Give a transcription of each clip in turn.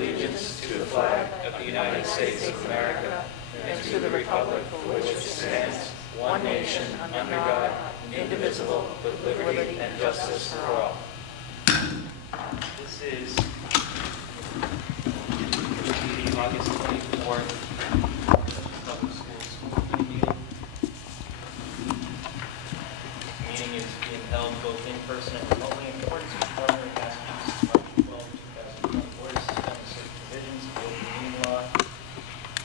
allegiance to the flag of the United States of America and to the republic for which it stands, one nation, under God, indivisible, with liberty and justice for all. This is the August 24th Public Schools School Committee meeting. The meeting is being held both in person and remotely in accordance with Governor Massachusetts March 12, 2024 to suspend certain provisions of the Open Meeting Law,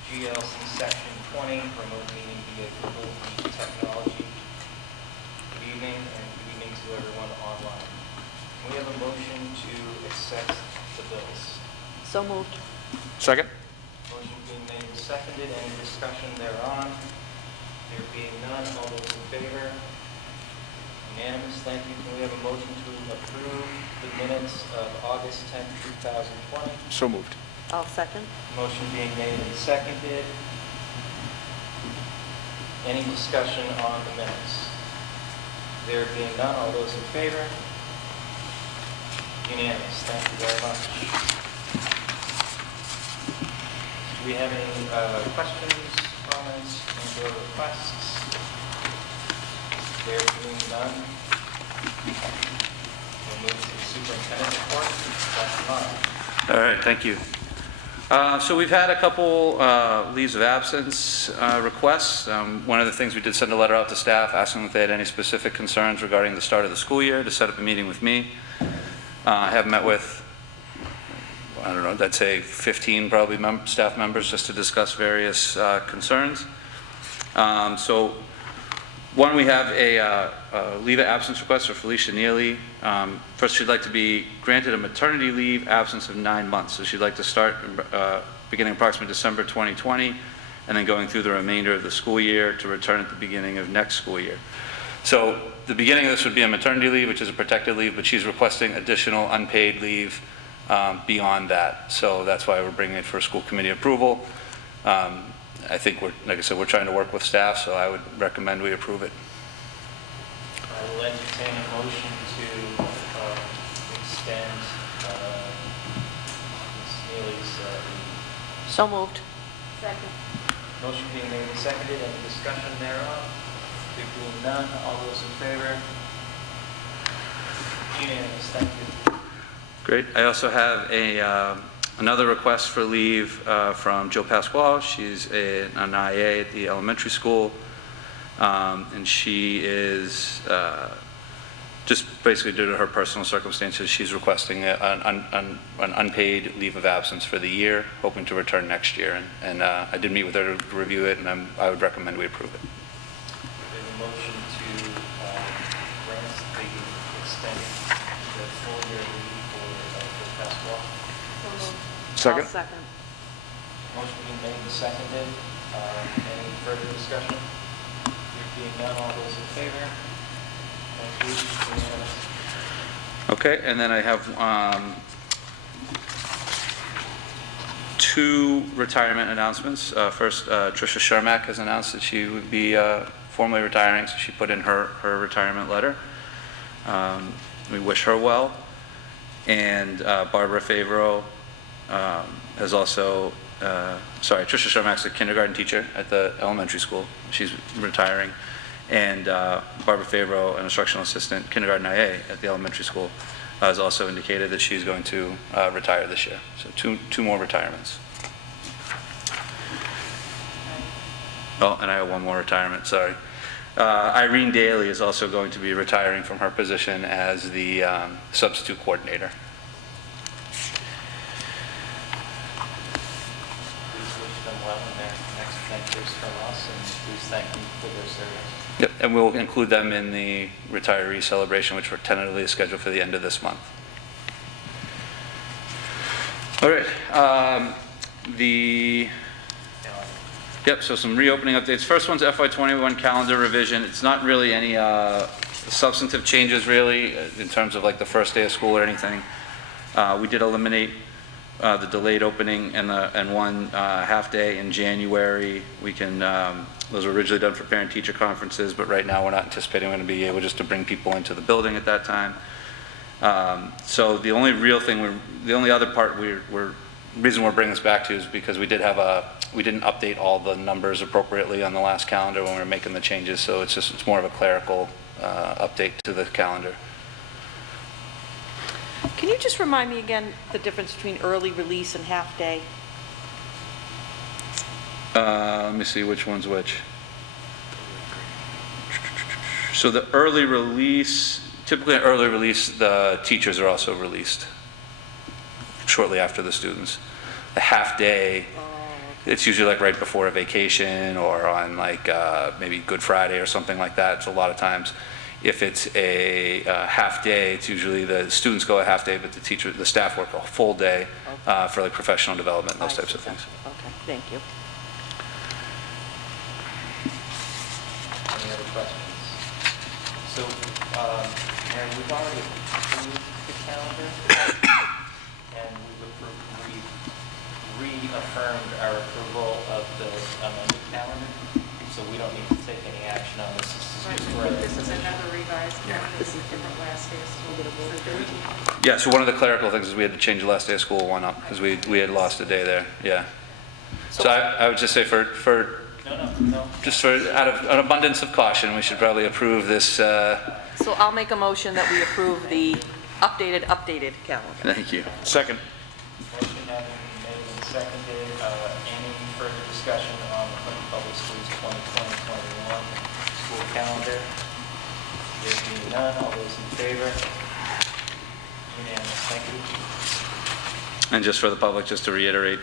GLC Section 20, remote meeting via Google Meet technology. Good evening, and good evening to everyone online. We have a motion to accept the bills. So moved. Second? Motion being made and seconded. Any discussion thereon? There being none, all those in favor? Unanimous. Thank you. Can we have a motion to approve the minutes of August 10th, 2020? So moved. I'll second. Motion being made and seconded. Any discussion on the minutes? There being none, all those in favor? Unanimous. Thank you very much. Do we have any questions, comments, and/or requests? There being none, we'll move to the superintendent's report. Dr. Meyer. All right, thank you. So we've had a couple leaves of absence requests. One of the things, we did send a letter out to staff asking if they had any specific concerns regarding the start of the school year to set up a meeting with me. I have met with, I don't know, I'd say 15 probably staff members just to discuss various concerns. So one, we have a leave of absence request for Felicia Neely. First, she'd like to be granted a maternity leave absence of 9 months. So she'd like to start beginning approximately December 2020 and then going through the remainder of the school year to return at the beginning of next school year. So the beginning of this would be a maternity leave, which is a protected leave, but she's requesting additional unpaid leave beyond that. So that's why we're bringing it for school committee approval. I think like I said, we're trying to work with staff, so I would recommend we approve it. I will entertain a motion to extend Ms. Neely's leave. So moved. Second. Motion being made and seconded. Any discussion thereon? There being none, all those in favor? Unanimous. Thank you. Great. I also have another request for leave from Joe Pasquale. She's an IA at the elementary school, and she is just basically due to her personal circumstances, she's requesting an unpaid leave of absence for the year, hoping to return next year. And I did meet with her to review it, and I would recommend we approve it. We have a motion to grant the extended the full year leave for Joe Pasquale. So moved. Second? I'll second. Motion being made and seconded. Any further discussion? There being none, all those in favor? Thank you. Unanimous. Okay, and then I have two retirement announcements. First, Tricia Shermack has announced that she would be formally retiring, so she put in her retirement letter. We wish her well. And Barbara Favreau has also, Tricia Shermack's a kindergarten teacher at the elementary school. She's retiring. And Barbara Favreau, an instructional assistant, kindergarten IA at the elementary school, has also indicated that she's going to retire this year. So two more retirements. Oh, and I have one more retirement, sorry. Irene Daly is also going to be retiring from her position as the substitute coordinator. Please wish them well in their next ventures from us, and please thank them for their service. Yep, and we'll include them in the retiree celebration, which we're tentatively scheduled for the end of this month. All right, Yep, so some reopening updates. First one's FY21 calendar revision. It's not really any substantive changes really in terms of like the first day of school or anything. We did eliminate the delayed opening and one half day in January. We can, those were originally done for parent-teacher conferences, but right now we're not anticipating we're going to be able just to bring people into the building at that time. So the only real thing, the only other part we're reason we're bringing this back to you is because we didn't update all the numbers appropriately on the last calendar when we were making the changes, so it's more of a clerical update to the calendar. Can you just remind me again the difference between early release and half-day? Let me see which one's which. So the early release, typically an early release, the teachers are also released shortly after the students. The half-day, it's usually like right before a vacation or on like maybe Good Friday or something like that. It's a lot of times. If it's a half-day, it's usually the students go a half-day, but the staff work a full day for like professional development and those types of things. Okay, thank you. Any other questions? So, Mary, we've already approved the calendar, and we've reaffirmed our approval of the amended calendar, so we don't need to take any action on this. Right, This is I just think this is another revised calendar, this is different last day of school. Yeah, so one of the clerical things is we had to change the last day of school one up because we had lost a day there, yeah. So I would just say for No. just for out of an abundance of caution, we should probably approve this. So I'll make a motion that we approve the updated calendar. Thank you. Second. Motion having been made and seconded, any further discussion on the Clinton Public Schools 2020-21 school calendar? There being none, all those in favor? Unanimous, thank you. And just for the public, just to reiterate,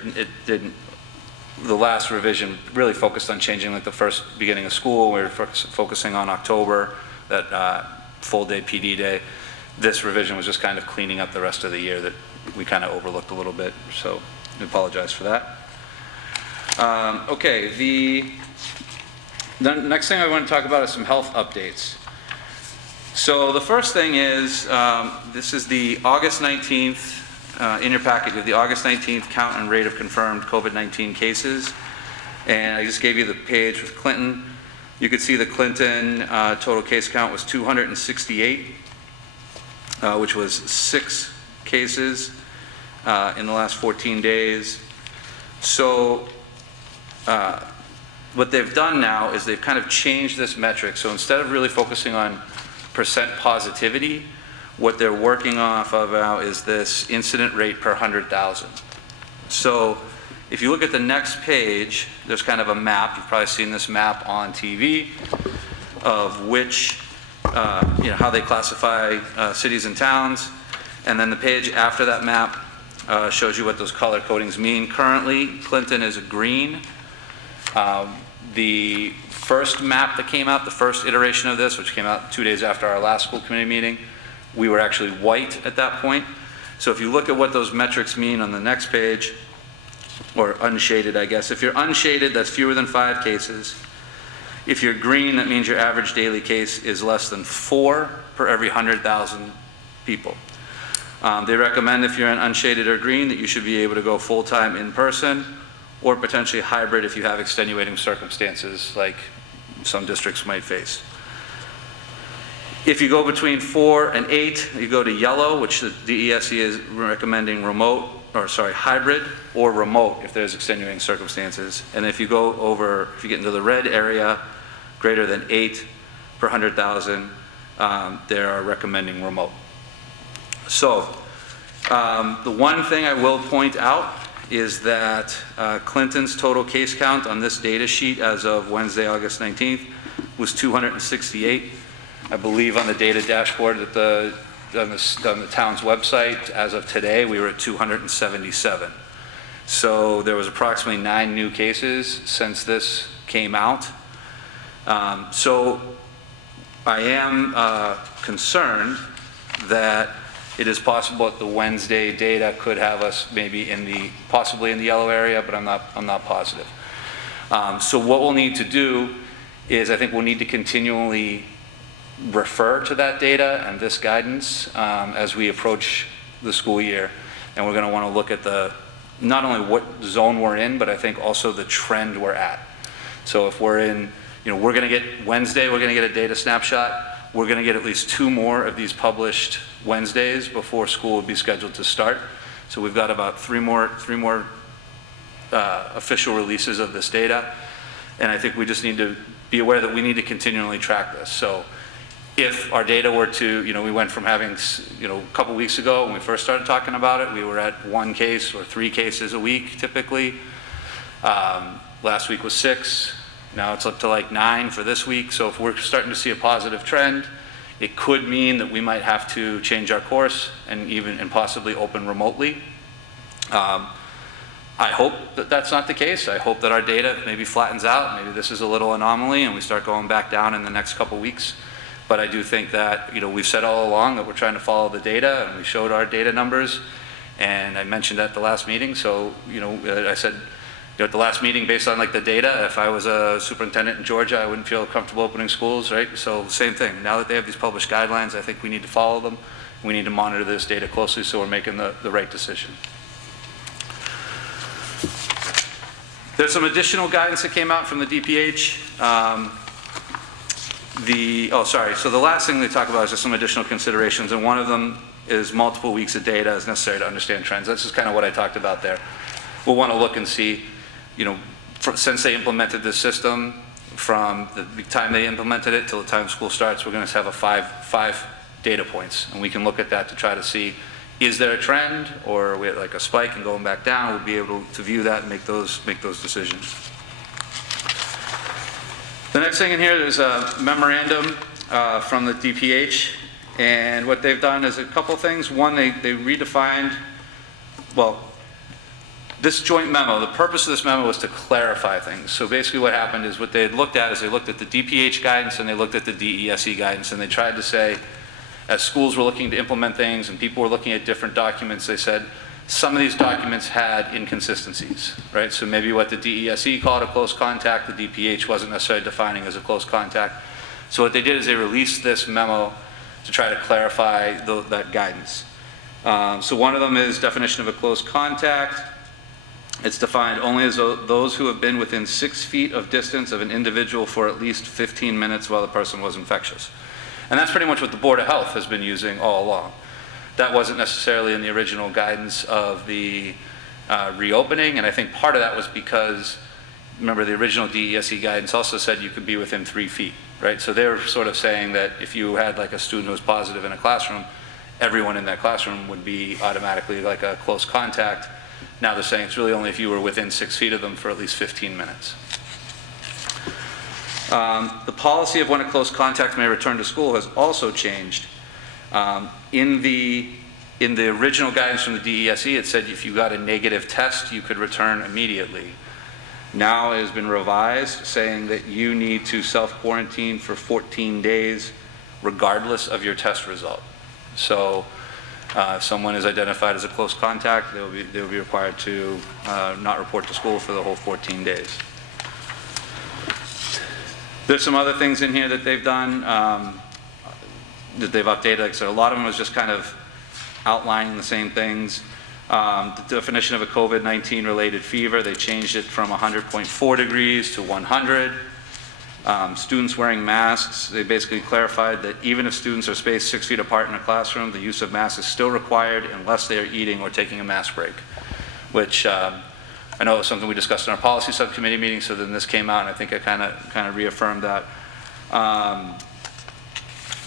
the last revision really focused on changing like the first beginning of school. We were focusing on October, that full day PD day. This revision was just kind of cleaning up the rest of the year that we kind of overlooked a little bit, so I apologize for that. Okay, the next thing I want to talk about is some health updates. So the first thing is, this is the August 19th, in your packet, you have the August 19th count and rate of confirmed COVID-19 cases. And I just gave you the page with Clinton. You could see the Clinton total case count was 268, which was 6 cases in the last 14 days. So what they've done now is they've kind of changed this metric. So instead of really focusing on percent positivity, what they're working off of now is this incident rate per 100,000. So if you look at the next page, there's kind of a map. You've probably seen this map on TV of which, how they classify cities and towns. And then the page after that map shows you what those color codings mean. Currently, Clinton is green. The first map that came out, the first iteration of this, which came out 2 days after our last school committee meeting, we were actually white at that point. So if you look at what those metrics mean on the next page, or unshaded, I guess. If you're unshaded, that's fewer than 5 cases. If you're green, that means your average daily case is less than 4 per every 100,000 people. They recommend if you're in unshaded or green that you should be able to go full-time in person or potentially hybrid if you have extenuating circumstances like some districts might face. If you go between 4 and 8, you go to yellow, which the DESE is recommending hybrid or remote if there's extenuating circumstances. And if you go over, if you get into the red area, greater than 8 per 100,000, they are recommending remote. So the one thing I will point out is that Clinton's total case count on this data sheet as of Wednesday, August 19th was 268. I believe on the data dashboard on the town's website, as of today, we were at 277. So there was approximately 9 new cases since this came out. So I am concerned that it is possible that the Wednesday data could have us maybe possibly in the yellow area, but I'm not positive. So what we'll need to do is I think we'll need to continually refer to that data and this guidance as we approach the school year. And we're going to want to look at not only what zone we're in, but I think also the trend we're at. So if we're in, we're going to get Wednesday, we're going to get a data snapshot. We're going to get at least 2 more of these published Wednesdays before school would be scheduled to start. So we've got about three more official releases of this data. And I think we just need to be aware that we need to continually track this. So if our data were to, we went from having, a couple weeks ago when we first started talking about it, we were at 1 case or 3 cases a week typically. Last week was 6. Now it's up to like 9 for this week. So if we're starting to see a positive trend, it could mean that we might have to change our course and possibly open remotely. I hope that that's not the case. I hope that our data maybe flattens out. Maybe this is a little anomaly and we start going back down in the next couple weeks. But I do think that, we've said all along that we're trying to follow the data, and we showed our data numbers. And I mentioned at the last meeting, so, I said, at the last meeting, based on like the data, if I was a superintendent in Georgia, I wouldn't feel comfortable opening schools, right? So same thing. Now that they have these published guidelines, I think we need to follow them. We need to monitor this data closely so we're making the right decision. There's some additional guidance that came out from the DPH. So the last thing they talk about is just some additional considerations, and one of them is multiple weeks of data is necessary to understand trends. That's just kind of what I talked about there. We'll want to look and see, since they implemented this system, from the time they implemented it till the time school starts, we're going to have a five data points, and we can look at that to try to see, is there a trend, or are we at like a spike and going back down? We'll be able to view that and make those decisions. The next thing in here is a memorandum from the DPH, and what they've done is a couple things. One, they redefined, this joint memo, the purpose of this memo was to clarify things. So basically what happened is what they had looked at is they looked at the DPH guidance and they looked at the DESE guidance, and they tried to say, as schools were looking to implement things and people were looking at different documents, they said some of these documents had inconsistencies, right? So maybe what the DESE called a close contact, the DPH wasn't necessarily defining as a close contact. So what they did is they released this memo to try to clarify that guidance. So one of them is definition of a close contact. It's defined only as those who have been within 6 feet of distance of an individual for at least 15 minutes while the person was infectious. And that's pretty much what the Board of Health has been using all along. That wasn't necessarily in the original guidance of the reopening, and I think part of that was because, remember, the original DESE guidance also said you could be within 3 feet, right? So they were sort of saying that if you had like a student who was positive in a classroom, everyone in that classroom would be automatically like a close contact. Now they're saying it's really only if you were within 6 feet of them for at least 15 minutes. The policy of when a close contact may return to school has also changed. In the original guidance from the DESE, it said if you got a negative test, you could return immediately. Now it has been revised, saying that you need to self-quarantine for 14 days, regardless of your test result. So if someone is identified as a close contact, they'll be required to not report to school for the whole 14 days. There's some other things in here that they've done, that they've updated. Like I said, a lot of them was just kind of outlining the same things. The definition of a COVID-19 related fever, they changed it from 100.4 degrees to 100. Students wearing masks, they basically clarified that even if students are spaced 6 feet apart in a classroom, the use of masks is still required unless they are eating or taking a mask break, which I know it was something we discussed in our policy subcommittee meeting, so then this came out and I think I kind of reaffirmed that.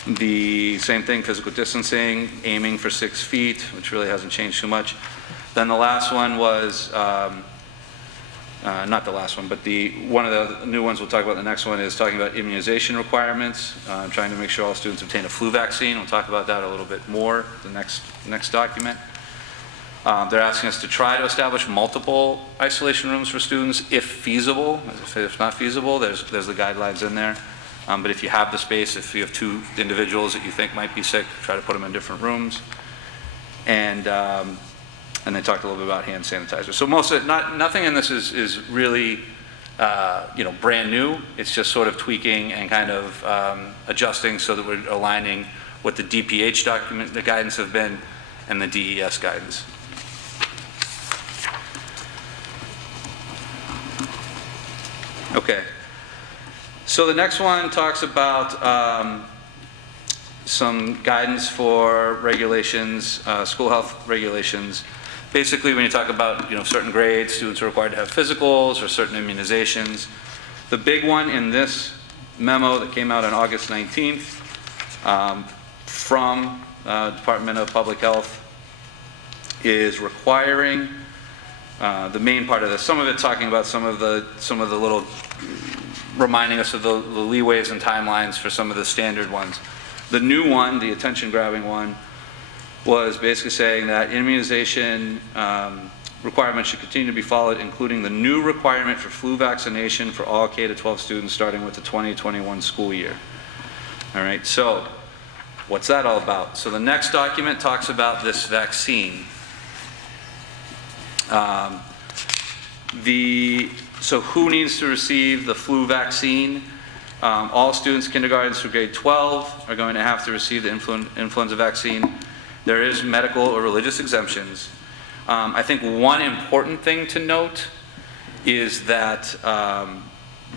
The same thing, physical distancing, aiming for 6 feet, which really hasn't changed too much. Then the last one was, not the last one, but one of the new ones we'll talk about, the next one is talking about immunization requirements, trying to make sure all students obtain a flu vaccine. We'll talk about that a little bit more, the next document. They're asking us to try to establish multiple isolation rooms for students if feasible. If not feasible, there's the guidelines in there. But if you have the space, if you have 2 individuals that you think might be sick, try to put them in different rooms. And they talked a little bit about hand sanitizer. So most of it, nothing in this is really brand new. It's just sort of tweaking and kind of adjusting so that we're aligning what the DPH document, the guidance have been, and the DES guidance. Okay. So the next one talks about some guidance for regulations, school health regulations basically, when you talk about, certain grades, students are required to have physicals or certain immunizations. The big one in this memo that came out on August 19th from Department of Public Health is requiring, the main part of this, some of it talking about some of the little, reminding us of the leeways and timelines for some of the standard ones. The new one, the attention-grabbing one, was basically saying that immunization requirements should continue to be followed, including the new requirement for flu vaccination for all K-12 students starting with the 2021 school year. All right, so what's that all about? So the next document talks about this vaccine. So who needs to receive the flu vaccine? All students, kindergarten through grade 12, are going to have to receive the influenza vaccine. There is medical or religious exemptions. I think one important thing to note is that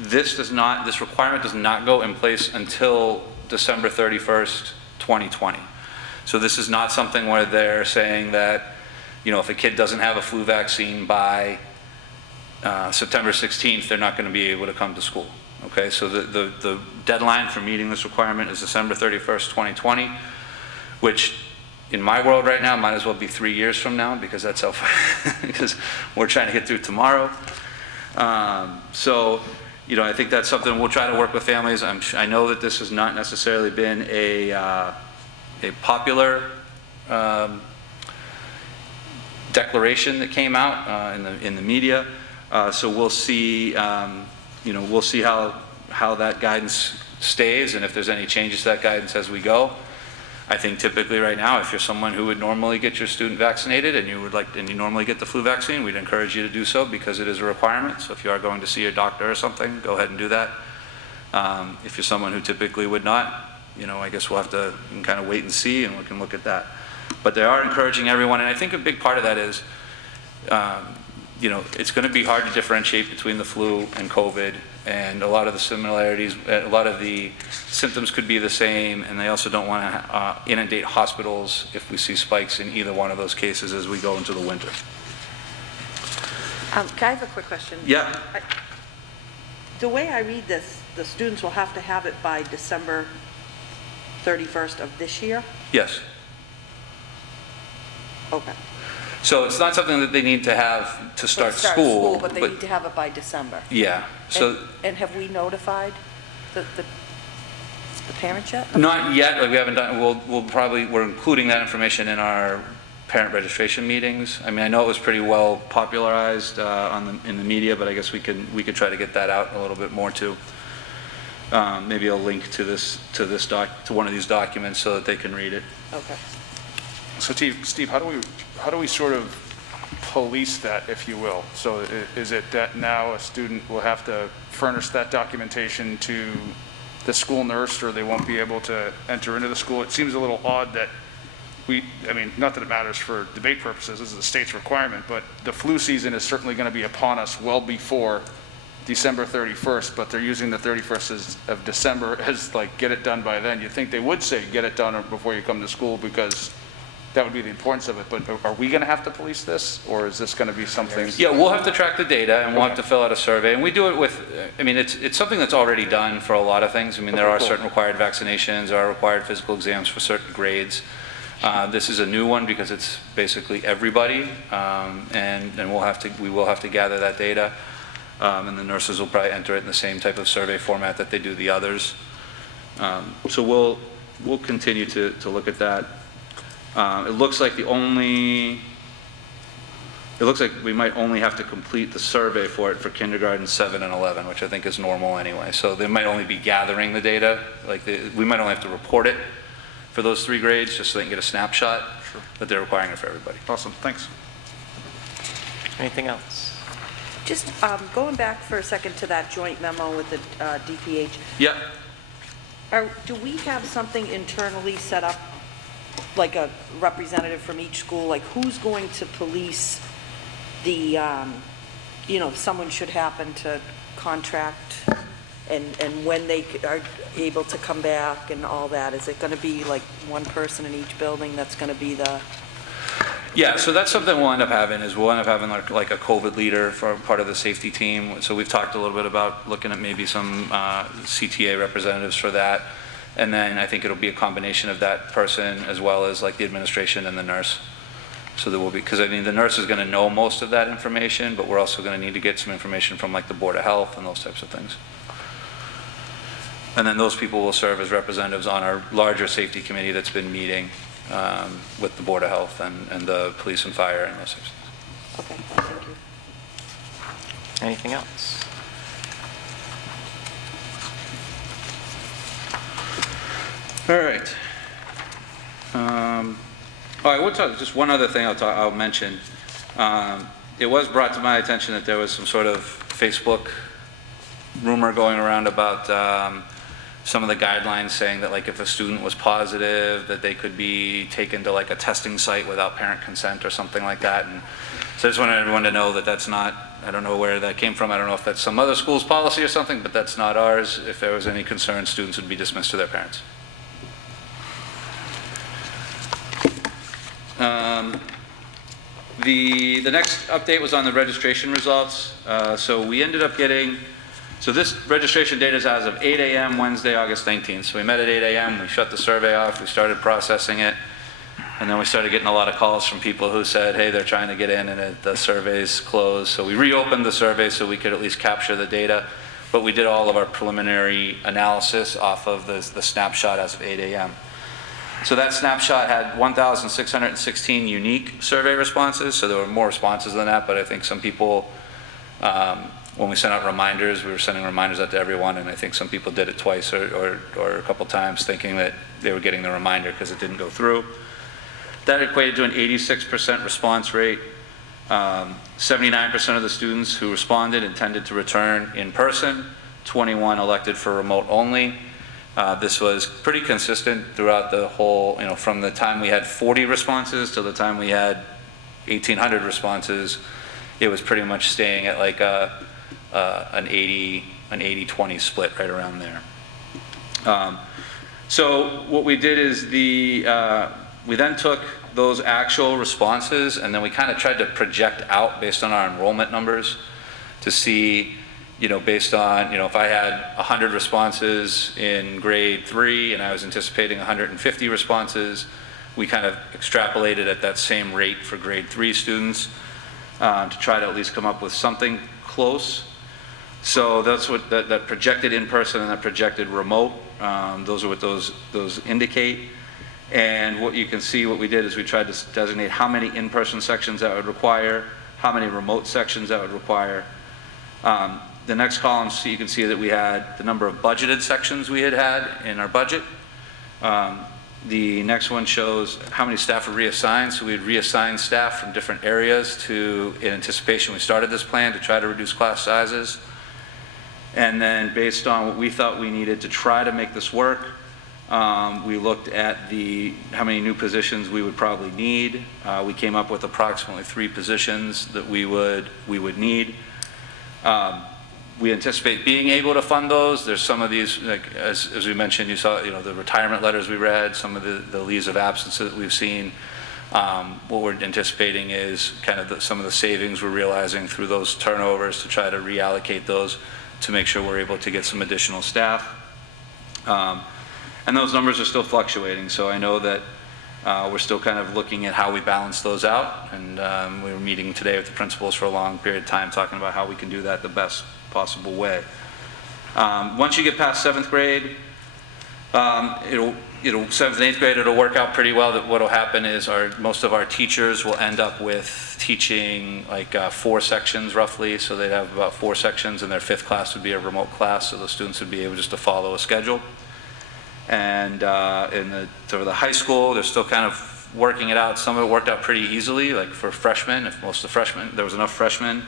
this requirement does not go in place until December 31st, 2020. So this is not something where they're saying that, if a kid doesn't have a flu vaccine by September 16th, they're not going to be able to come to school. Okay, so the deadline for meeting this requirement is December 31st, 2020, which in my world right now might as well be 3 years from now, because that's how because we're trying to get through tomorrow. So, I think that's something we'll try to work with families. I know that this has not necessarily been a popular declaration that came out in the media. So we'll see, we'll see how that guidance stays, and if there's any changes to that guidance as we go. I think typically right now, if you're someone who would normally get your student vaccinated and you normally get the flu vaccine, we'd encourage you to do so because it is a requirement. So if you are going to see your doctor or something, go ahead and do that. If you're someone who typically would not, I guess we'll have to kind of wait and see, and we can look at that. But they are encouraging everyone, and I think a big part of that is, it's going to be hard to differentiate between the flu and COVID, and a lot of the similarities, a lot of the symptoms could be the same, and they also don't want to inundate hospitals if we see spikes in either one of those cases as we go into the winter. Can I have a quick question? Yeah. The way I read this, the students will have to have it by December 31st of this year? Yes. Okay. So it's not something that they need to have to start school. But they need to have it by December. Yeah. So. And have we notified the parents yet? Not yet. Like we haven't done. We're including that information in our parent registration meetings. I mean, I know it was pretty well popularized in the media, but I guess we could try to get that out a little bit more too. Maybe a link to one of these documents so that they can read it. Okay. So Steve, how do we sort of police that, if you will? So is it that now a student will have to furnish that documentation to the school nurse, or they won't be able to enter into the school? It seems a little odd that not that it matters for debate purposes, this is the state's requirement, but the flu season is certainly going to be upon us well before December 31st, but they're using the 31st of December as like, get it done by then. You'd think they would say, get it done before you come to school, because that would be the importance of it. But are we going to have to police this, or is this going to be something? Yeah, we'll have to track the data, and we'll have to fill out a survey. And we do it with, it's something that's already done for a lot of things. There are certain required vaccinations, there are required physical exams for certain grades. This is a new one because it's basically everybody, and we will have to gather that data. And the nurses will probably enter it in the same type of survey format that they do the others. So we'll continue to look at that. It looks like we might only have to complete the survey for it for kindergarten 7 and 11, which I think is normal anyway. So they might only be gathering the data. We might only have to report it for those 3 grades just so they can get a snapshot. Sure. But they're requiring it for everybody. Awesome, thanks. Anything else? Just going back for a second to that joint memo with the DPH. Yeah. Do we have something internally set up, like a representative from each school, like who's going to police the, if someone should happen to contract, and when they are able to come back and all that? Is it going to be like one person in each building that's going to be the... Yeah, so that's something we'll end up having, is we'll end up having like a COVID leader for part of the safety team. So we've talked a little bit about looking at maybe some CTA representatives for that. And then I think it'll be a combination of that person as well as like the administration and the nurse. So there will be, because I mean, the nurse is going to know most of that information, but we're also going to need to get some information from like the Board of Health and those types of things. And then those people will serve as representatives on our larger safety committee that's been meeting with the Board of Health and the police and fire and those types of things. Okay, thank you. Anything else? All right. Oh, I would talk, just one other thing I'll mention. It was brought to my attention that there was some sort of Facebook rumor going around about some of the guidelines saying that like if a student was positive, that they could be taken to like a testing site without parent consent or something like that. And so I just wanted everyone to know that that's not, I don't know where that came from. I don't know if that's some other school's policy or something, but that's not ours. If there was any concern, students would be dismissed to their parents. The next update was on the registration results. So we ended up getting, so this registration data is as of 8 a.m. Wednesday, August 19th. So we met at 8 a.m., we shut the survey off, we started processing it, and then we started getting a lot of calls from people who said, hey, they're trying to get in and the survey's closed. So we reopened the survey so we could at least capture the data, but we did all of our preliminary analysis off of the snapshot as of 8 a.m. So that snapshot had 1,616 unique survey responses, so there were more responses than that, but I think some people, when we sent out reminders, we were sending reminders out to everyone, and I think some people did it twice or a couple times thinking that they were getting the reminder because it didn't go through. That equated to an 86% response rate. 79% of the students who responded intended to return in person, 21 elected for remote only. This was pretty consistent throughout the whole, from the time we had 40 responses to the time we had 1,800 responses, it was pretty much staying at like an 80-20 split right around there. So what we did is we then took those actual responses and then we kind of tried to project out based on our enrollment numbers to see, based on, if I had 100 responses in grade 3 and I was anticipating 150 responses, we kind of extrapolated at that same rate for grade 3 students to try to at least come up with something close. So that's what that projected in-person and that projected remote, those are what those indicate. And what you can see, what we did is we tried to designate how many in-person sections that would require, how many remote sections that would require. The next column, so you can see that we had the number of budgeted sections we had in our budget. The next one shows how many staff were reassigned. So we had reassigned staff from different areas in anticipation. We started this plan to try to reduce class sizes. And then based on what we thought we needed to try to make this work, we looked at how many new positions we would probably need. We came up with approximately 3 positions that we would need. We anticipate being able to fund those. There's some of these, like as we mentioned, you saw, the retirement letters we read, some of the leaves of absence that we've seen. What we're anticipating is kind of some of the savings we're realizing through those turnovers to try to reallocate those to make sure we're able to get some additional staff. And those numbers are still fluctuating, so I know that we're still kind of looking at how we balance those out, and we were meeting today with the principals for a long period of time talking about how we can do that the best possible way. Once you get past 7th grade, 7th and 8th grade, it'll work out pretty well. That what'll happen is most of our teachers will end up with teaching like 4 sections roughly, so they'd have about 4 sections, and their 5th class would be a remote class, so the students would be able just to follow a schedule. And in the high school, they're still kind of working it out. Some of it worked out pretty easily, like for freshmen, if most of the freshmen, there was enough freshmen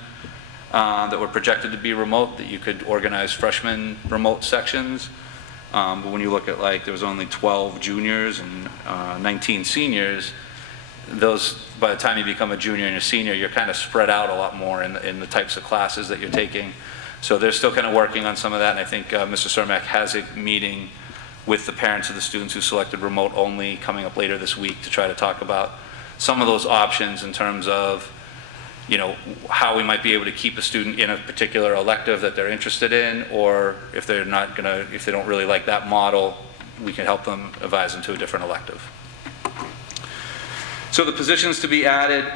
that were projected to be remote that you could organize freshman remote sections. But when you look at there was only 12 juniors and 19 seniors, those, by the time you become a junior and a senior, you're kind of spread out a lot more in the types of classes that you're taking. So they're still kind of working on some of that, and I think Mr. Cermak has a meeting with the parents of the students who selected remote only coming up later this week to try to talk about some of those options in terms of, you know, how we might be able to keep a student in a particular elective that they're interested in, or if they're not gonna, if they don't really like that model, we can help them advise them to a different elective. So the positions to be added,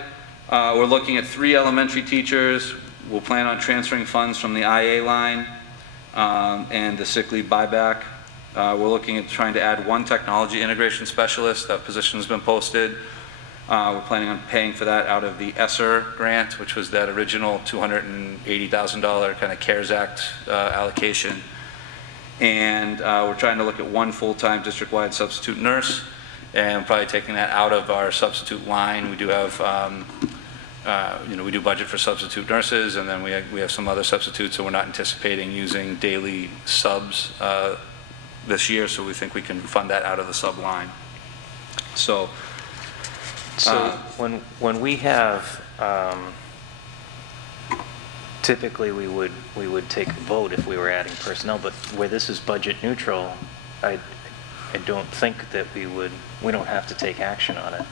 we're looking at 3 elementary teachers. We'll plan on transferring funds from the IA line and the sick leave buyback. We're looking at trying to add 1 technology integration specialist. That position has been posted. We're planning on paying for that out of the ESSER grant, which was that original $280,000 kind of CARES Act allocation. And we're trying to look at 1 full-time district-wide substitute nurse, and probably taking that out of our substitute line. We do have, you know, we do budget for substitute nurses, and then we have some other substitutes, so we're not anticipating using daily subs this year, so we think we can fund that out of the sub line. So when we have, typically we would take a vote if we were adding personnel, but where this is budget neutral, I don't think that we don't have to take action on it.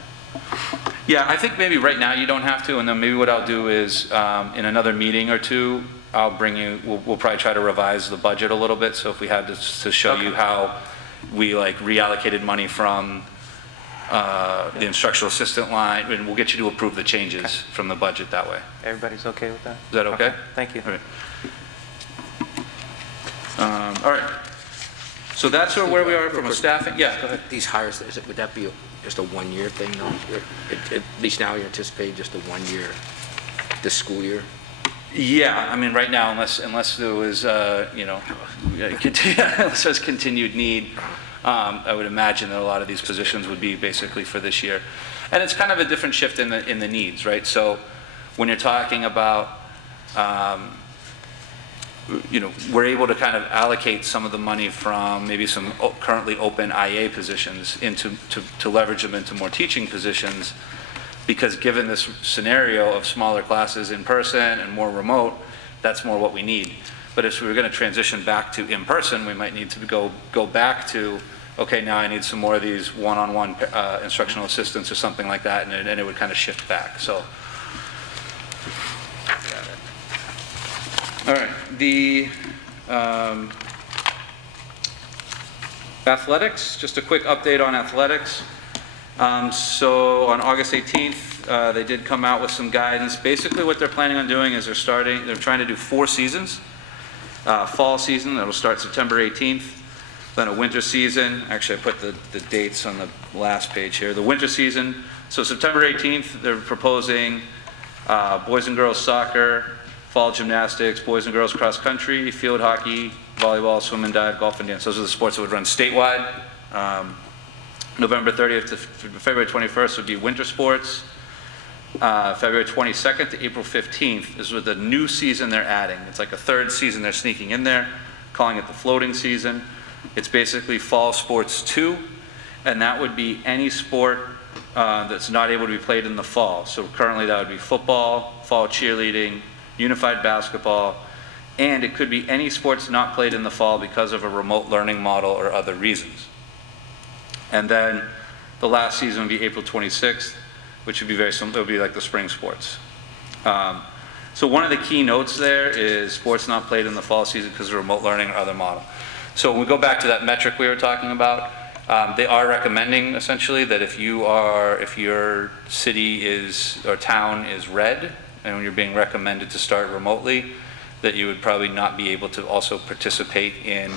yeah, I think maybe right now you don't have to, and then maybe what I'll do is in another meeting or two, I'll bring you, we'll probably try to revise the budget a little bit, so if we had to show you how we like reallocated money from the instructional assistant line, and we'll get you to approve the changes from the budget that way. Everybody's okay with that? Is that okay? Thank you. All right. All right. So that's where we are from a staffing, yeah, go ahead. These hires, would that be just a one-year thing, though? At least now you're anticipating just a 1 year, this school year? Yeah, I mean, right now, unless there was, you know, unless there's continued need, I would imagine that a lot of these positions would be basically for this year. And it's kind of a different shift in the needs, right? So when you're talking about, you know, we're able to kind of allocate some of the money from maybe some currently open IA positions to leverage them into more teaching positions, because given this scenario of smaller classes in person and more remote, that's more what we need. But if we were going to transition back to in-person, we might need to go back to, okay, now I need some more of these one-on-one instructional assistants or something like that, and it would kind of shift back. So, all right, the athletics, just a quick update on athletics. So on August 18th, they did come out with some guidance. Basically what they're planning on doing is they're trying to do 4 seasons. Fall season, that'll start September 18th. Then a winter season, actually I put the dates on the last page here. The winter season, so September 18th, they're proposing boys and girls soccer, fall gymnastics, boys and girls cross country, field hockey, volleyball, swim and dive, golf and dance. Those are the sports that would run statewide. November 30th to February 21st would be winter sports. February 22nd to April 15th is with the new season they're adding. It's like a 3rd season they're sneaking in there, calling it the floating season. It's basically fall sports 2, and that would be any sport that's not able to be played in the fall. So currently that would be football, fall cheerleading, unified basketball, and it could be any sports not played in the fall because of a remote learning model or other reasons. And then the last season would be April 26th, which would be very similar. It would be like the spring sports. So one of the key notes there is sports not played in the fall season because of remote learning or other model. So when we go back to that metric we were talking about, they are recommending essentially that if your city or town is red, and when you're being recommended to start remotely, that you would probably not be able to also participate in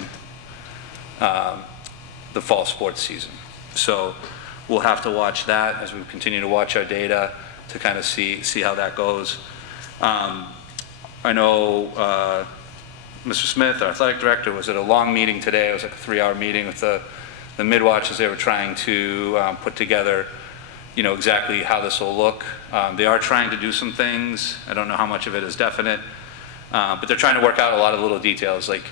the fall sports season. So we'll have to watch that as we continue to watch our data to kind of see how that goes. I know Mr. Smith, our athletic director, was at a long meeting today. It was like a 3-hour meeting with the Midwatch as they were trying to put together, you know, exactly how this will look. They are trying to do some things. I don't know how much of it is definite, but they're trying to work out a lot of little details, like,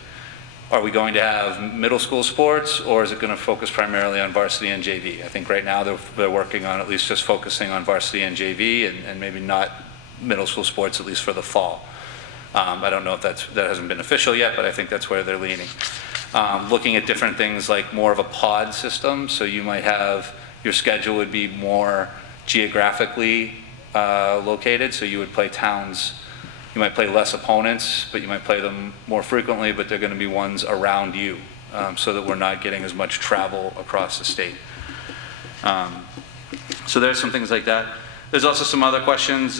are we going to have middle school sports, or is it going to focus primarily on varsity and JV? I think right now they're working on at least just focusing on varsity and JV, and maybe not middle school sports, at least for the fall. I don't know if that hasn't been official yet, but I think that's where they're leaning. Looking at different things like more of a pod system, so you might have, your schedule would be more geographically located, so you would play towns, you might play less opponents, but you might play them more frequently, but they're going to be ones around you, so that we're not getting as much travel across the state. So there's some things like that. There's also some other questions.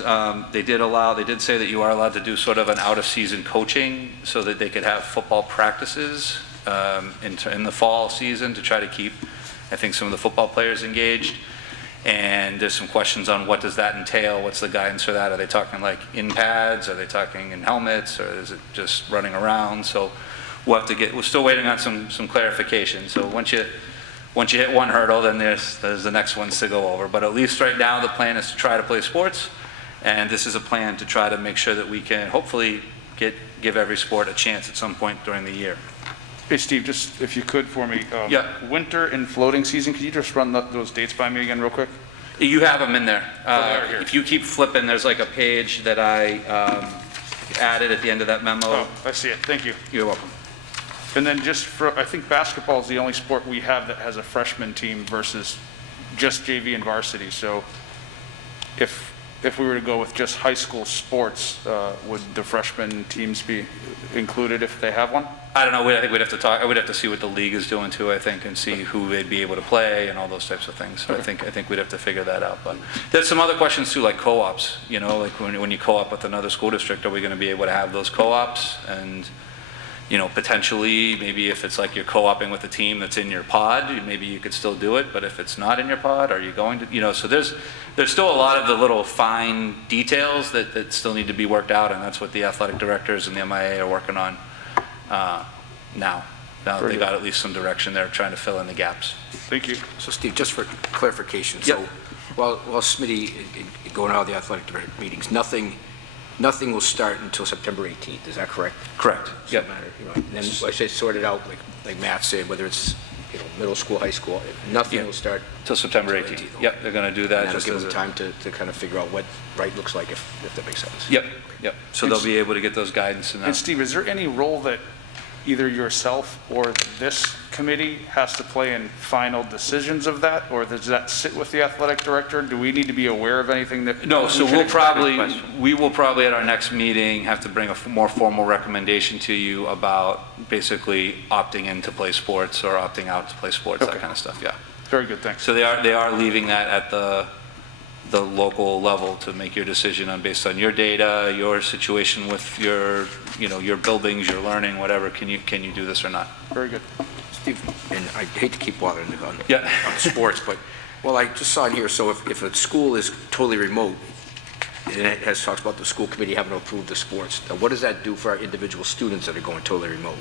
They did say that you are allowed to do sort of an out-of-season coaching so that they could have football practices in the fall season to try to keep, I think, some of the football players engaged. And there's some questions on what does that entail? What's the guidance for that? Are they talking like in pads? Are they talking in helmets? Or is it just running around? So we're still waiting on some clarification. So once you hit one hurdle, then there's the next ones to go over. But at least right now, the plan is to try to play sports. And this is a plan to try to make sure that we can hopefully give every sport a chance at some point during the year. Hey, Steve, just if you could for me. Yeah. Winter and floating season, could you just run those dates by me again real quick? You have them in there. they're here. If you keep flipping, there's like a page that I added at the end of that memo. Oh, I see it. Thank you. You're welcome. And then just for, I think basketball is the only sport we have that has a freshman team versus just JV and varsity. So if we were to go with just high school sports, would the freshman teams be included if they have one? I don't know. I think we'd have to talk. I would have to see what the league is doing too, I think, and see who they'd be able to play and all those types of things. So I think we'd have to figure that out. But there's some other questions too, like co-ops. You know, like when you co-op with another school district, are we going to be able to have those co-ops? And you know, potentially, maybe if it's like you're co-oping with a team that's in your pod, maybe you could still do it. But if it's not in your pod, are you going to? You know, so there's still a lot of the little fine details that still need to be worked out, and that's what the athletic directors and the MIA are working on now. Now that they got at least some direction, they're trying to fill in the gaps. Thank you. So Steve, just for clarification, Yep. so while Smitty going out of the athletic director meetings, nothing will start until September 18th, is that correct? Correct. Doesn't matter, you know, and then I say sort it out, like Matt said, whether it's, you know, middle school, high school, nothing Yeah. will start Till September Until 18th. 18th. Yep, they're going to do that. and that'll just give as them a- time to kind of figure out what right looks like, if that makes sense. Yep, yep. So they'll be able to get those guidance and And Steve, is there any role that either yourself or this committee has to play in final decisions of that? Or does that sit with the athletic director? Do we need to be aware of anything that? No, so we should expect? we will probably at our next meeting have to bring a more formal recommendation to you about basically opting in to play sports or opting out to play sports, that Okay. kind of stuff, yeah. Very good, thanks. So they are leaving that at the local level to make your decision on based on your data, your situation with your, you know, your buildings, your learning, whatever, can you do this or not? Very good. Steve, and I hate to keep bothering you on Yeah. sports, but, well, I just saw in here, so if a school is totally remote, and it talks about the school committee having to approve the sports, now what does that do for our individual students that are going totally remote?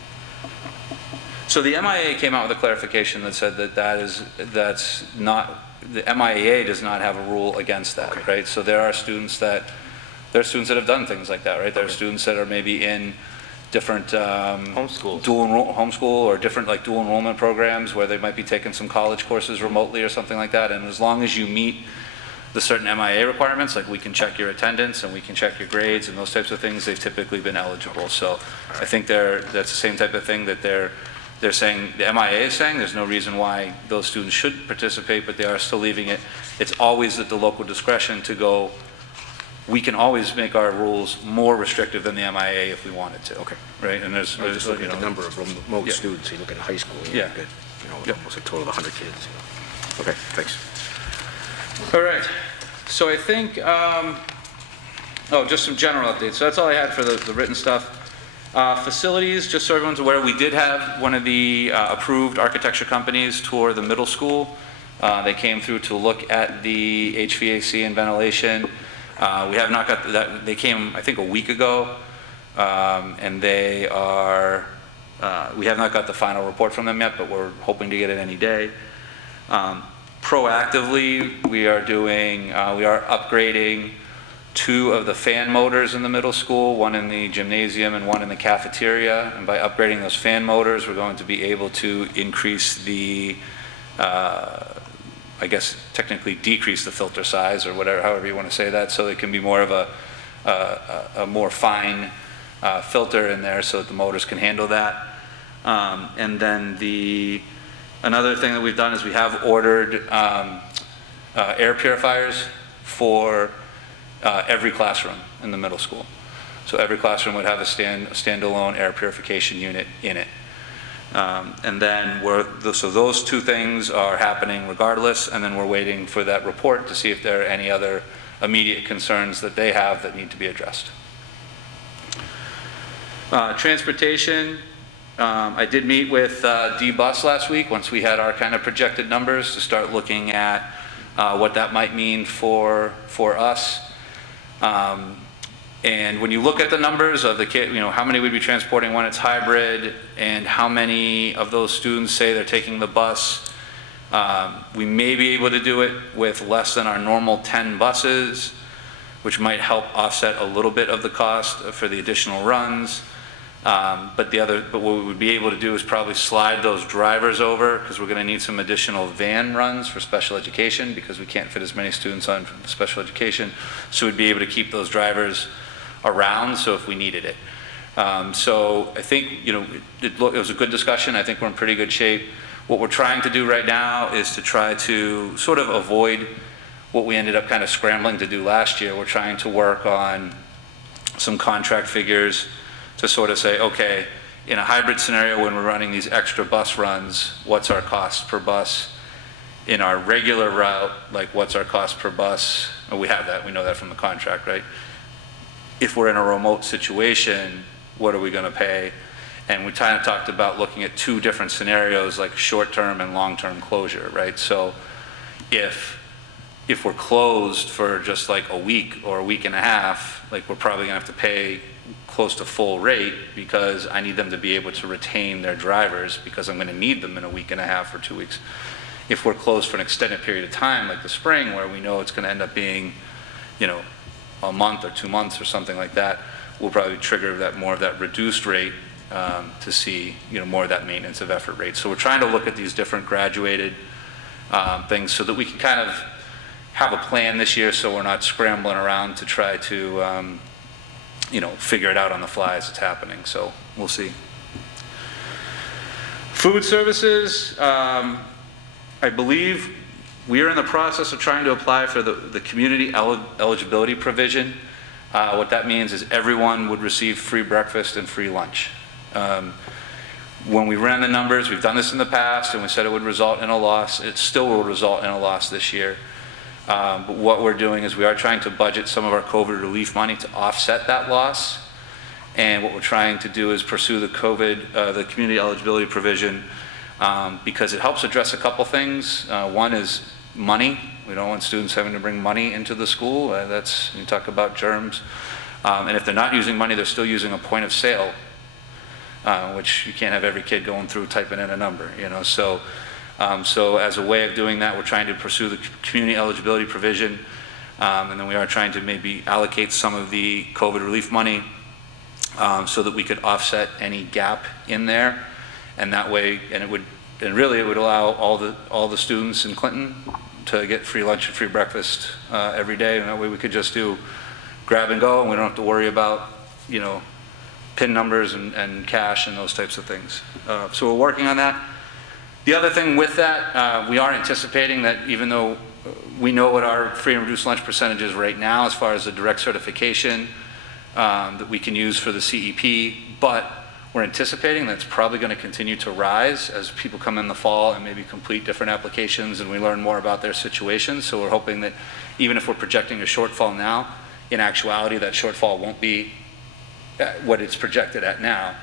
So the MIA came out with a clarification that said that's not, the MIA does not have a rule against that, Okay. right? So there are students that have done things like that, right? There are students that are maybe in different Homeschools. homeschool or different like dual enrollment programs where they might be taking some college courses remotely or something like that. And as long as you meet the certain MIA requirements, like we can check your attendance and we can check your grades and those types of things, they've typically been eligible. So I think that's the same type of thing that they're saying, the MIA is saying there's no reason why those students should participate, but they are still leaving it. It's always at the local discretion to go, we can always make our rules more restrictive than the MIA if we wanted to. Okay. Right, and there's, I was just looking you at the know, number of remote Yeah. students, you look at high school, you Yeah. look at, you know, Yep. almost a total of 100 kids. You know. Okay, thanks. all right. So I think, just some general updates. So that's all I had for the written stuff. Facilities, just so everyone's aware, we did have one of the approved architecture companies tour the middle school. They came through to look at the HVAC and ventilation. We have not got that, they came, I think, a week ago, and they are, we have not got the final report from them yet, but we're hoping to get it any day. Proactively, we are upgrading 2 of the fan motors in the middle school, one in the gymnasium and one in the cafeteria. And by upgrading those fan motors, we're going to be able to increase the, I guess technically decrease the filter size or whatever, however you want to say that, so it can be more of a more fine filter in there so that the motors can handle that. And then another thing that we've done is we have ordered air purifiers for every classroom in the middle school. So every classroom would have a standalone air purification unit in it. And then so those two things are happening regardless, and then we're waiting for that report to see if there are any other immediate concerns that they have that need to be addressed. Transportation, I did meet with D-Bus last week once we had our kind of projected numbers to start looking at what that might mean for us. And when you look at the numbers of the kid, how many we'd be transporting when it's hybrid, and how many of those students say they're taking the bus, we may be able to do it with less than our normal 10 buses, which might help offset a little bit of the cost for the additional runs. But what we would be able to do is probably slide those drivers over, because we're going to need some additional van runs for special education, because we can't fit as many students on for special education. So we'd be able to keep those drivers around, so if we needed it. So I think, it was a good discussion. I think we're in pretty good shape. What we're trying to do right now is to try to sort of avoid what we ended up kind of scrambling to do last year. We're trying to work on some contract figures to sort of say, okay, in a hybrid scenario when we're running these extra bus runs, what's our cost per bus? In our regular route, like what's our cost per bus? Oh, we have that, we know that from the contract, right? If we're in a remote situation, what are we going to pay? And we kind of talked about looking at two different scenarios, like short-term and long-term closure, right? So if we're closed for just like a week or a week and a half, like we're probably going to have to pay close to full rate, because I need them to be able to retain their drivers, because I'm going to need them in a week and a half or 2 weeks. If we're closed for an extended period of time, like the spring, where we know it's going to end up being, a month or 2 months or something like that, we'll probably trigger more of that reduced rate to see, more of that maintenance of effort rate. So we're trying to look at these different graduated things so that we can kind of have a plan this year, so we're not scrambling around to try to, figure it out on the fly as it's happening. So we'll see. Food services, I believe we are in the process of trying to apply for the community eligibility provision. What that means is everyone would receive free breakfast and free lunch. When we ran the numbers, we've done this in the past, and we said it would result in a loss. It still will result in a loss this year. But what we're doing is we are trying to budget some of our COVID relief money to offset that loss. And what we're trying to do is pursue the community eligibility provision, because it helps address a couple things. One is money. We don't want students having to bring money into the school. You talk about germs. And if they're not using money, they're still using a point of sale, which you can't have every kid going through typing in a number, So as a way of doing that, we're trying to pursue the community eligibility provision. And then we are trying to maybe allocate some of the COVID relief money so that we could offset any gap in there. And that way, it would allow all the students in Clinton to get free lunch and free breakfast every day. And that way we could just do grab and go, and we don't have to worry about, PIN numbers and cash and those types of things. So we're working on that. The other thing with that, we are anticipating that even though we know what our free and reduced lunch percentage is right now as far as the direct certification that we can use for the CEP, but we're anticipating that it's probably going to continue to rise as people come in the fall and maybe complete different applications and we learn more about their situation. So we're hoping that even if we're projecting a shortfall now, in actuality that shortfall won't be what it's projected at now.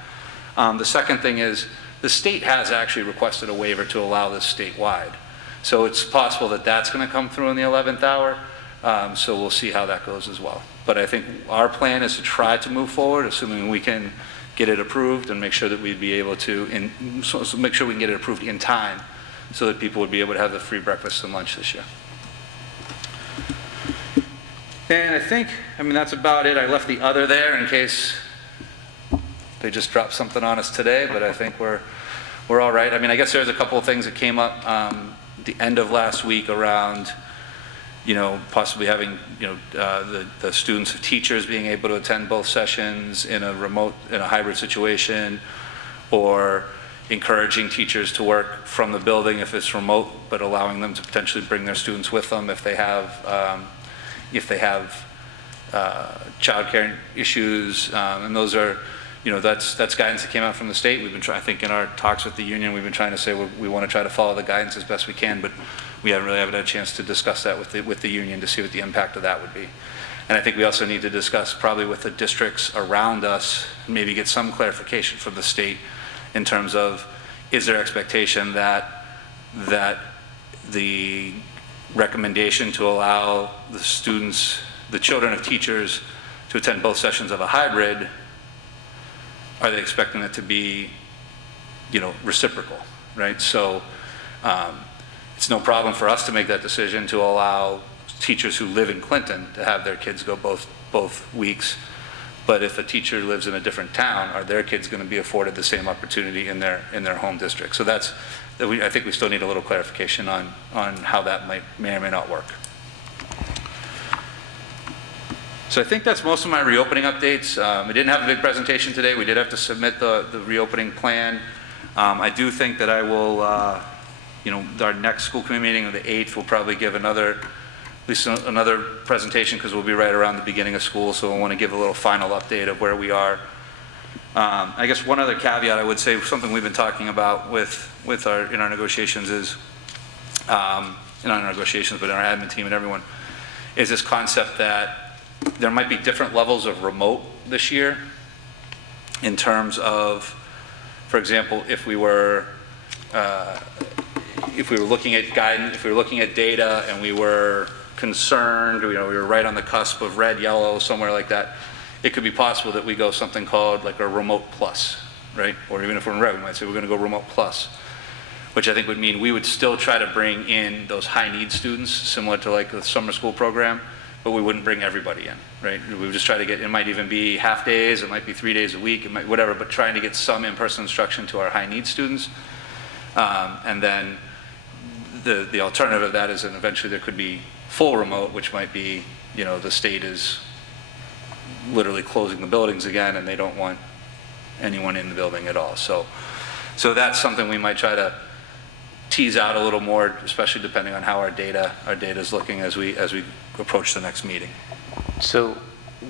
The second thing is the state has actually requested a waiver to allow this statewide. So it's possible that that's going to come through in the 11th hour. So we'll see how that goes as well. But I think our plan is to try to move forward, assuming we can get it approved and make sure that we'd be able to, so make sure we can get it approved in time so that people would be able to have the free breakfast and lunch this year. And I think, that's about it. I left the other there in case they just dropped something on us today, but I think we're all right. I guess there's a couple of things that came up the end of last week around, possibly having, the students of teachers being able to attend both sessions in a hybrid situation, or, encouraging teachers to work from the building if it's remote, but allowing them to potentially bring their students with them if they have childcare issues, and those are, that's guidance that came out from the state. We've been trying, I think in our talks with the union, we've been trying to say we want to try to follow the guidance as best we can, but we haven't had a chance to discuss that with the union to see what the impact of that would be. And I think we also need to discuss probably with the districts around us, maybe get some clarification from the state in terms of, is there expectation that the recommendation to allow the students, the children of teachers, to attend both sessions of a hybrid, are they expecting it to be, reciprocal, right? So it's no problem for us to make that decision to allow teachers who live in Clinton to have their kids go both weeks. But if a teacher lives in a different town, are their kids going to be afforded the same opportunity in their home district? So I think we still need a little clarification on how that may or may not work. So I think that's most of my reopening updates. We didn't have a big presentation today. We did have to submit the reopening plan. I do think that I will, our next school committee meeting on the 8th, we'll probably give at least another presentation, because we'll be right around the beginning of school, so I want to give a little final update of where we are. I guess one other caveat I would say, something we've been talking about in our negotiations is, not in our negotiations, but in our admin team and everyone, is this concept that there might be different levels of remote this year in terms of, for example, if we were looking at guidance, if we were looking at data and we were concerned, we were right on the cusp of red, yellow, somewhere like that, it could be possible that we go something called like a remote plus, right? Or even if we're in red, we might say we're going to go remote plus, which I think would mean we would still try to bring in those high need students, similar to like the summer school program, but we wouldn't bring everybody in, right? We would just try to get, it might even be half days, it might be 3 days a week, it might, whatever, but trying to get some in-person instruction to our high need students. And then the alternative of that is that eventually there could be full remote, which might be, the state is literally closing the buildings again and they don't want anyone in the building at all. So that's something we might try to tease out a little more, especially depending on how our data is looking as we approach the next meeting. So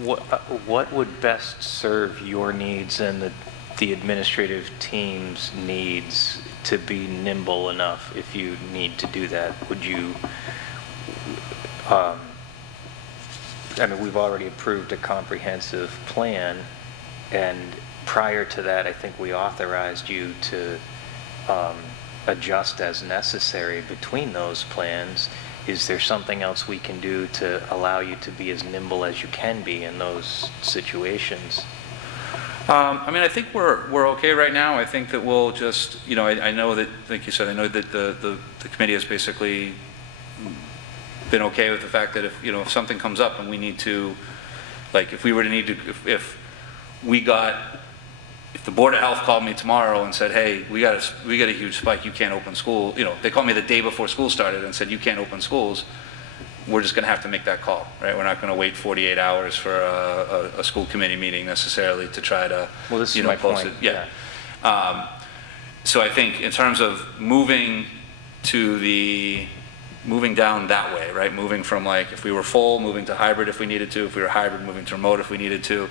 what would best serve your needs and the administrative team's needs to be nimble enough if you need to do that? Would you, we've already approved a comprehensive plan, and prior to that, I think we authorized you to adjust as necessary between those plans. Is there something else we can do to allow you to be as nimble as you can be in those situations? I think we're okay right now. I think that we'll just, I know that, like you said, I know that the committee has basically been okay with the fact that if something comes up and we need to, like if we were to need to, if the Board of Health called me tomorrow and said, hey, we got a huge spike, you can't open school, they called me the day before school started and said, you can't open schools, we're just going to have to make that call, right? We're not going to wait 48 hours for a school committee meeting necessarily to try to, well, this is my post point. it. Yeah. So I think in terms of moving down that way, right? Moving from like, if we were full, moving to hybrid if we needed to, if we were hybrid, moving to remote if we needed to.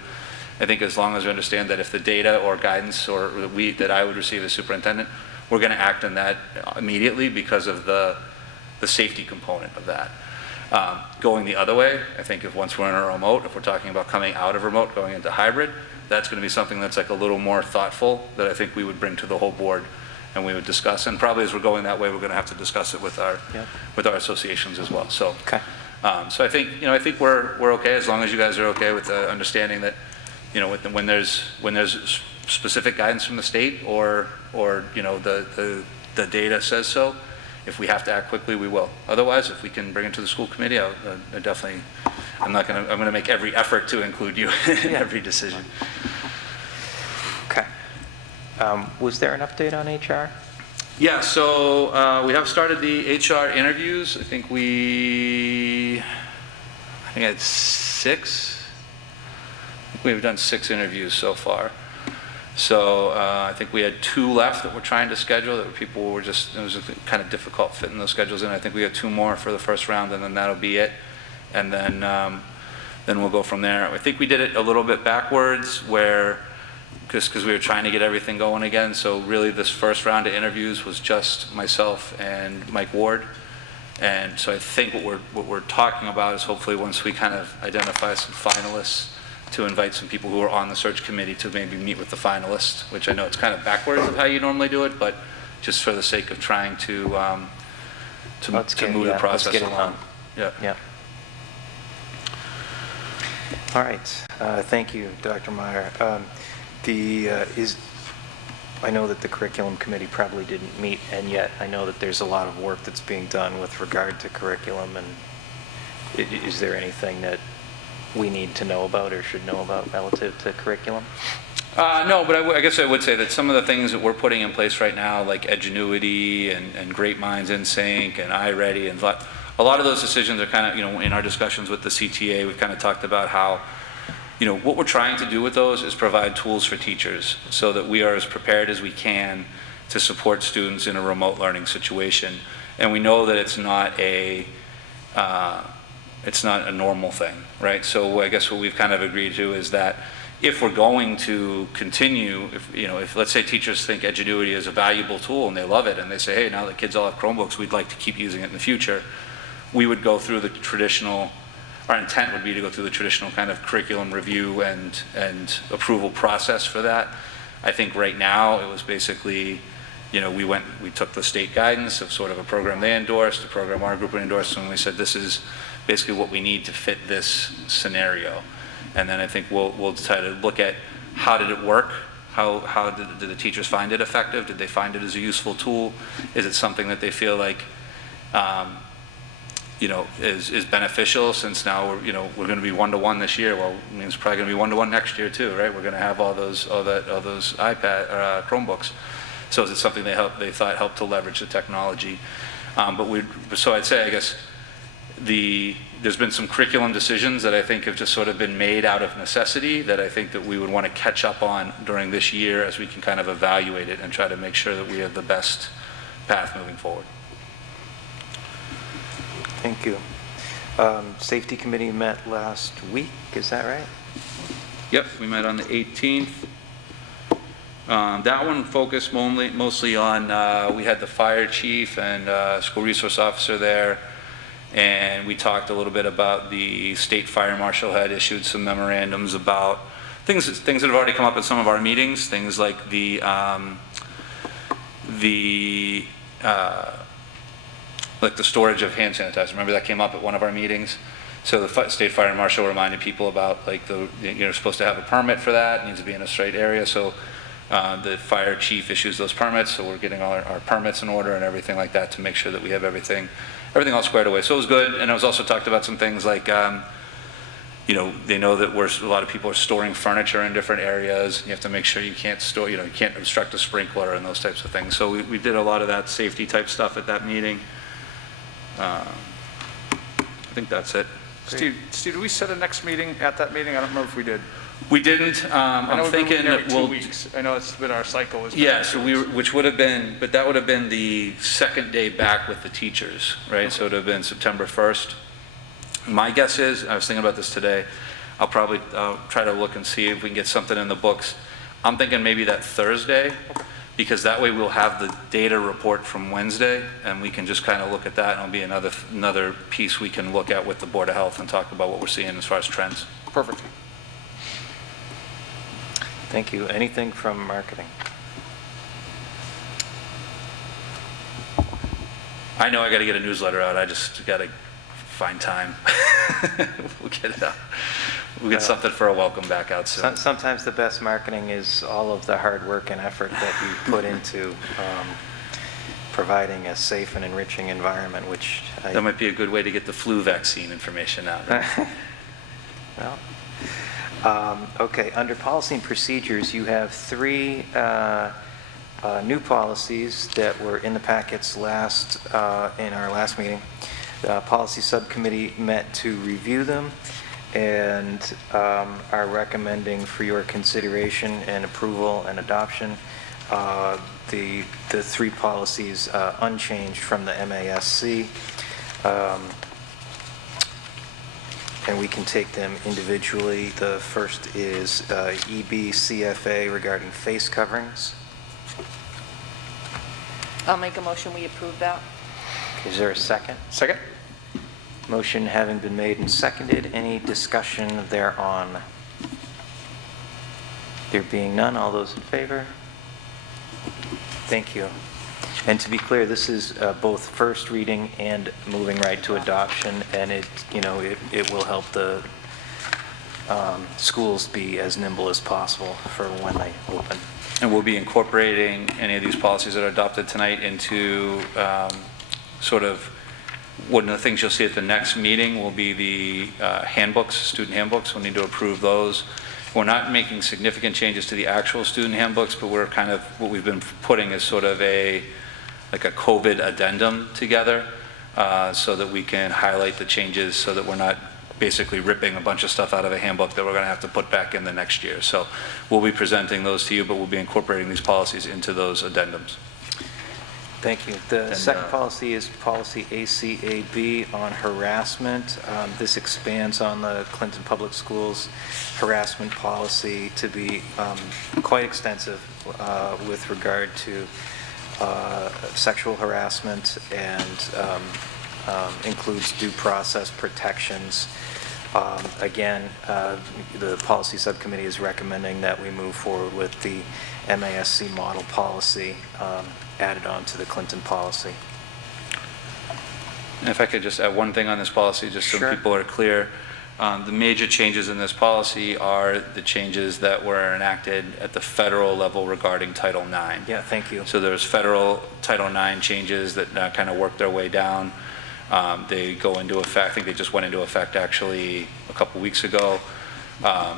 I think as long as we understand that if the data or guidance or that I would receive as superintendent, we're going to act on that immediately because of the safety component of that. Going the other way, I think if once we're in a remote, if we're talking about coming out of remote, going into hybrid, that's going to be something that's like a little more thoughtful that I think we would bring to the whole board and we would discuss. And probably as we're going that way, we're going to have to discuss it with our associations as well. So, okay. So I think we're okay as long as you guys are okay with the understanding that when there's specific guidance from the state or the data says so, if we have to act quickly, we will. Otherwise, if we can bring it to the school committee, I'm going to make every effort to include you in every decision. Okay. Was there an update on HR? Yeah, so we have started the HR interviews. I think I had 6. We've done 6 interviews so far. So I think we had 2 left that we're trying to schedule, that people were just, it was kind of difficult fitting those schedules in. I think we have 2 more for the first round, and then that'll be it. And then we'll go from there. I think we did it a little bit backwards, where, because we were trying to get everything going again. So really this first round of interviews was just myself and Mike Ward. And so I think what we're talking about is hopefully once we kind of identify some finalists, to invite some people who are on the search committee to maybe meet with the finalists, which I know it's kind of backwards of how you normally do it, but just for the sake of trying to move the process let's get it along. done. Yeah. All right, thank you, Dr. Meyer. I know that the curriculum committee probably didn't meet, and yet I know that there's a lot of work that's being done with regard to curriculum, and is there anything that we need to know about or should know about relative to curriculum? No, but I guess I would say that some of the things that we're putting in place right now, like Edgenuity and Great Minds in Sync and iReady, and a lot of those decisions are kind of, in our discussions with the CTA, we've kind of talked about how, what we're trying to do with those is provide tools for teachers so that we are as prepared as we can to support students in a remote learning situation. And we know that it's not a normal thing, right? So I guess what we've kind of agreed to is that if we're going to continue, if let's say teachers think Edgenuity is a valuable tool and they love it and they say, hey, now that kids all have Chromebooks, we'd like to keep using it in the future, we would go through the traditional, our intent would be to go through the traditional kind of curriculum review and approval process for that. I think right now it was basically, we took the state guidance of sort of a program they endorsed, a program our group endorsed, and we said this is basically what we need to fit this scenario. And then I think we'll decide to look at how did it work? How did the teachers find it effective? Did they find it as a useful tool? Is it something that they feel like is beneficial, since now we're going to be 1-to-1 this year? Well, it means it's probably going to be 1-to-1 next year too, right? We're going to have all those iPad Chromebooks. So is it something they thought helped to leverage the technology? So I'd say, I guess, there's been some curriculum decisions that I think have just sort of been made out of necessity that I think that we would want to catch up on during this year as we can kind of evaluate it and try to make sure that we have the best path moving forward. Thank you. Safety committee met last week, is that right? Yep, we met on the 18th. That one focused mostly on, we had the fire chief and school resource officer there, and we talked a little bit about the state fire marshal had issued some memorandums about things that have already come up at some of our meetings, things like like the storage of hand sanitizer. Remember that came up at one of our meetings? So the state fire marshal reminded people about, like, you're supposed to have a permit for that. It needs to be in a straight area. So the fire chief issues those permits. So we're getting all our permits in order and everything like that to make sure that we have everything all squared away. So it was good. And it was also talked about some things like, they know that a lot of people are storing furniture in different areas. You have to make sure you can't store, you can't obstruct a sprinkler and those types of things. So we did a lot of that safety type stuff at that meeting. I think that's it. Steve, did we set a next meeting at that meeting? I don't remember if we did. We didn't. I'm thinking that we'll... 2 weeks. I know it's been our cycle. Yeah, so which would have been, but that would have been the second day back with the teachers, right? Okay. So it would have been September 1st. My guess is, I was thinking about this today, I'll try to look and see if we can get something in the books. I'm thinking maybe that Thursday, because that way we'll have the data report from Wednesday, and we can just kind of look at that, and it'll be another piece we can look at with the Board of Health and talk about what we're seeing as far as trends. Perfect. Thank you. Anything from marketing? I know I got to get a newsletter out. I just got to find time. We'll get it out. We'll get something for a welcome back out soon. Sometimes the best marketing is all of the hard work and effort that you put into providing a safe and enriching environment, which that might be a good way to get the flu vaccine information out. Right? Well, okay. Under policy and procedures, you have 3 new policies that were in the packets in our last meeting. The policy subcommittee met to review them, and are recommending for your consideration and approval and adoption the three policies unchanged from the MASC. And we can take them individually. The first is EBCFA regarding face coverings. I'll make a motion, we approve that. Is there a second? Second? Motion having been made and seconded, any discussion thereon? There being none, all those in favor? Thank you. And to be clear, this is both first reading and moving right to adoption, and it will help the schools be as nimble as possible for when they open. And we'll be incorporating any of these policies that are adopted tonight into sort of, one of the things you'll see at the next meeting will be the handbooks, student handbooks. We'll need to approve those. We're not making significant changes to the actual student handbooks, but we're kind of, what we've been putting is sort of like a COVID addendum together so that we can highlight the changes so that we're not basically ripping a bunch of stuff out of a handbook that we're going to have to put back in the next year. So we'll be presenting those to you, but we'll be incorporating these policies into those addendums. Thank you. The second policy is policy ACAB on harassment. This expands on the Clinton Public Schools harassment policy to be quite extensive with regard to sexual harassment and includes due process protections. Again, the policy subcommittee is recommending that we move forward with the MASC model policy added on to the Clinton policy. And if I could just add one thing on this policy, just so Sure. people are clear. The major changes in this policy are the changes that were enacted at the federal level regarding Title IX. Yeah, thank you. So there's federal Title IX changes that kind of work their way down. They go into effect, I think they just went into effect actually a couple weeks ago.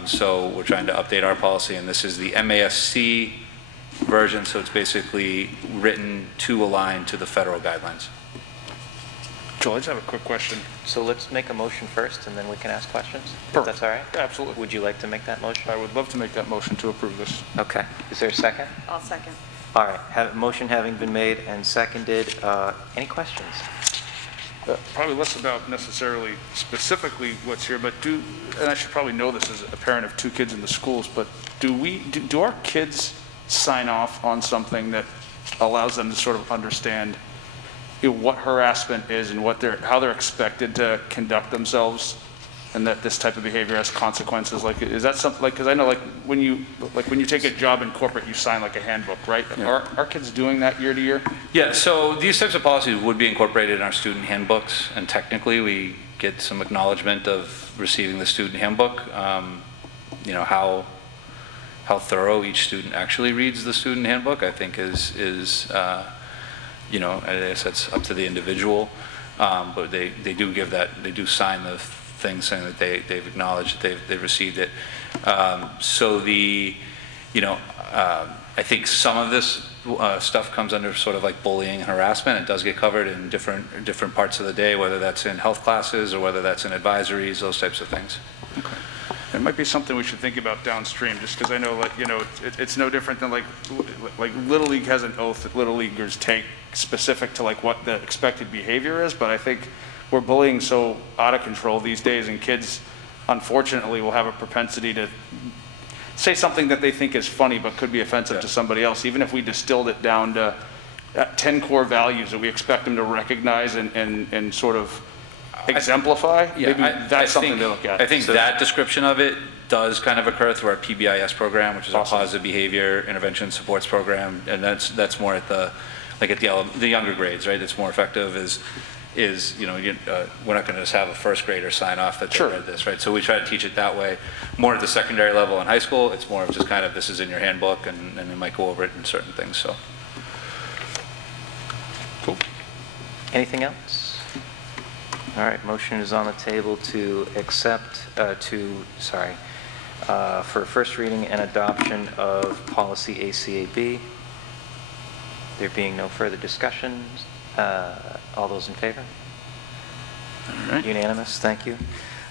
So we're trying to update our policy, and this is the MASC version, so it's basically written to align to the federal guidelines. Joel, I just have a quick question. So let's make a motion first, and then we can ask questions, if Perfect. that's all right? Absolutely. Would you like to make that motion? I would love to make that motion to approve this. Okay. Is there a second? I'll second. All right. Motion having been made and seconded, any questions? Probably less about necessarily specifically what's here, but and I should probably know this as a parent of two kids in the schools, but do our kids sign off on something that allows them to sort of understand what harassment is and how they're expected to conduct themselves, and that this type of behavior has consequences? Like, is that something, like, because I know like when you take a job in corporate, you sign like a handbook, right? Yeah. Are kids doing that year to year? Yeah, so these types of policies would be incorporated in our student handbooks, and technically we get some acknowledgement of receiving the student handbook. How thorough each student actually reads the student handbook, I think is I guess that's up to the individual, but they do give that, they do sign the thing saying that they've acknowledged that they've received it. So I think some of this stuff comes under sort of like bullying, harassment. It does get covered in different parts of the day, whether that's in health classes or whether that's in advisories, those types of things. Okay. It might be something we should think about downstream, just because I know, it's no different than like Little League has an oath that Little Leaguers take specific to like what the expected behavior is, but I think we're bullying so out of control these days, and kids, unfortunately, will have a propensity to say something that they think is funny but could be offensive to somebody else, even if we distilled it down to 10 core values that we expect them to recognize and sort of exemplify. Yeah, Maybe that's something to look at. I think that description of it does kind of occur through our PBIS program, which is our positive behavior intervention supports program, and that's more at the younger grades, right? It's more effective we're not going to just have a first grader sign off that they read this, right? So we try to teach it that way. More at the secondary level in high school, it's more of just kind of this is in your handbook, and they might go over it in certain things. So. Cool. Anything else? All right, motion is on the table to accept, for first reading and adoption of policy ACAB. There being no further discussions, all those in favor? All right. Unanimous, thank you.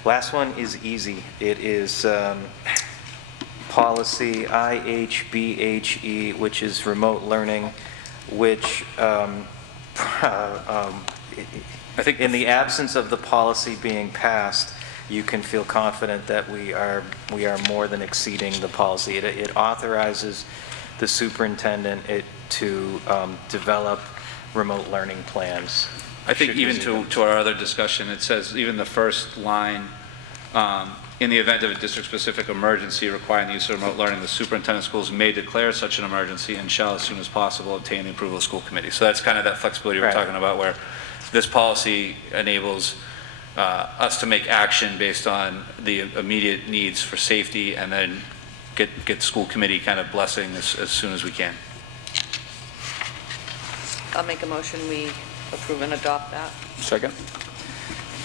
Last one is easy. It is policy IHBHE, which is remote learning, which I think in the absence of the policy being passed, you can feel confident that we are more than exceeding the policy. It authorizes the superintendent to develop remote learning plans. I think Should even use it. to our other discussion, it says, even the first line, in the event of a district-specific emergency requiring the use of remote learning, the superintendent of schools may declare such an emergency and shall, as soon as possible, obtain the approval of the school committee. So that's kind of that flexibility we're Right. talking about, where this policy enables us to make action based on the immediate needs for safety, and then get school committee kind of blessing as soon as we can. I'll make a motion, we approve and adopt that. Second?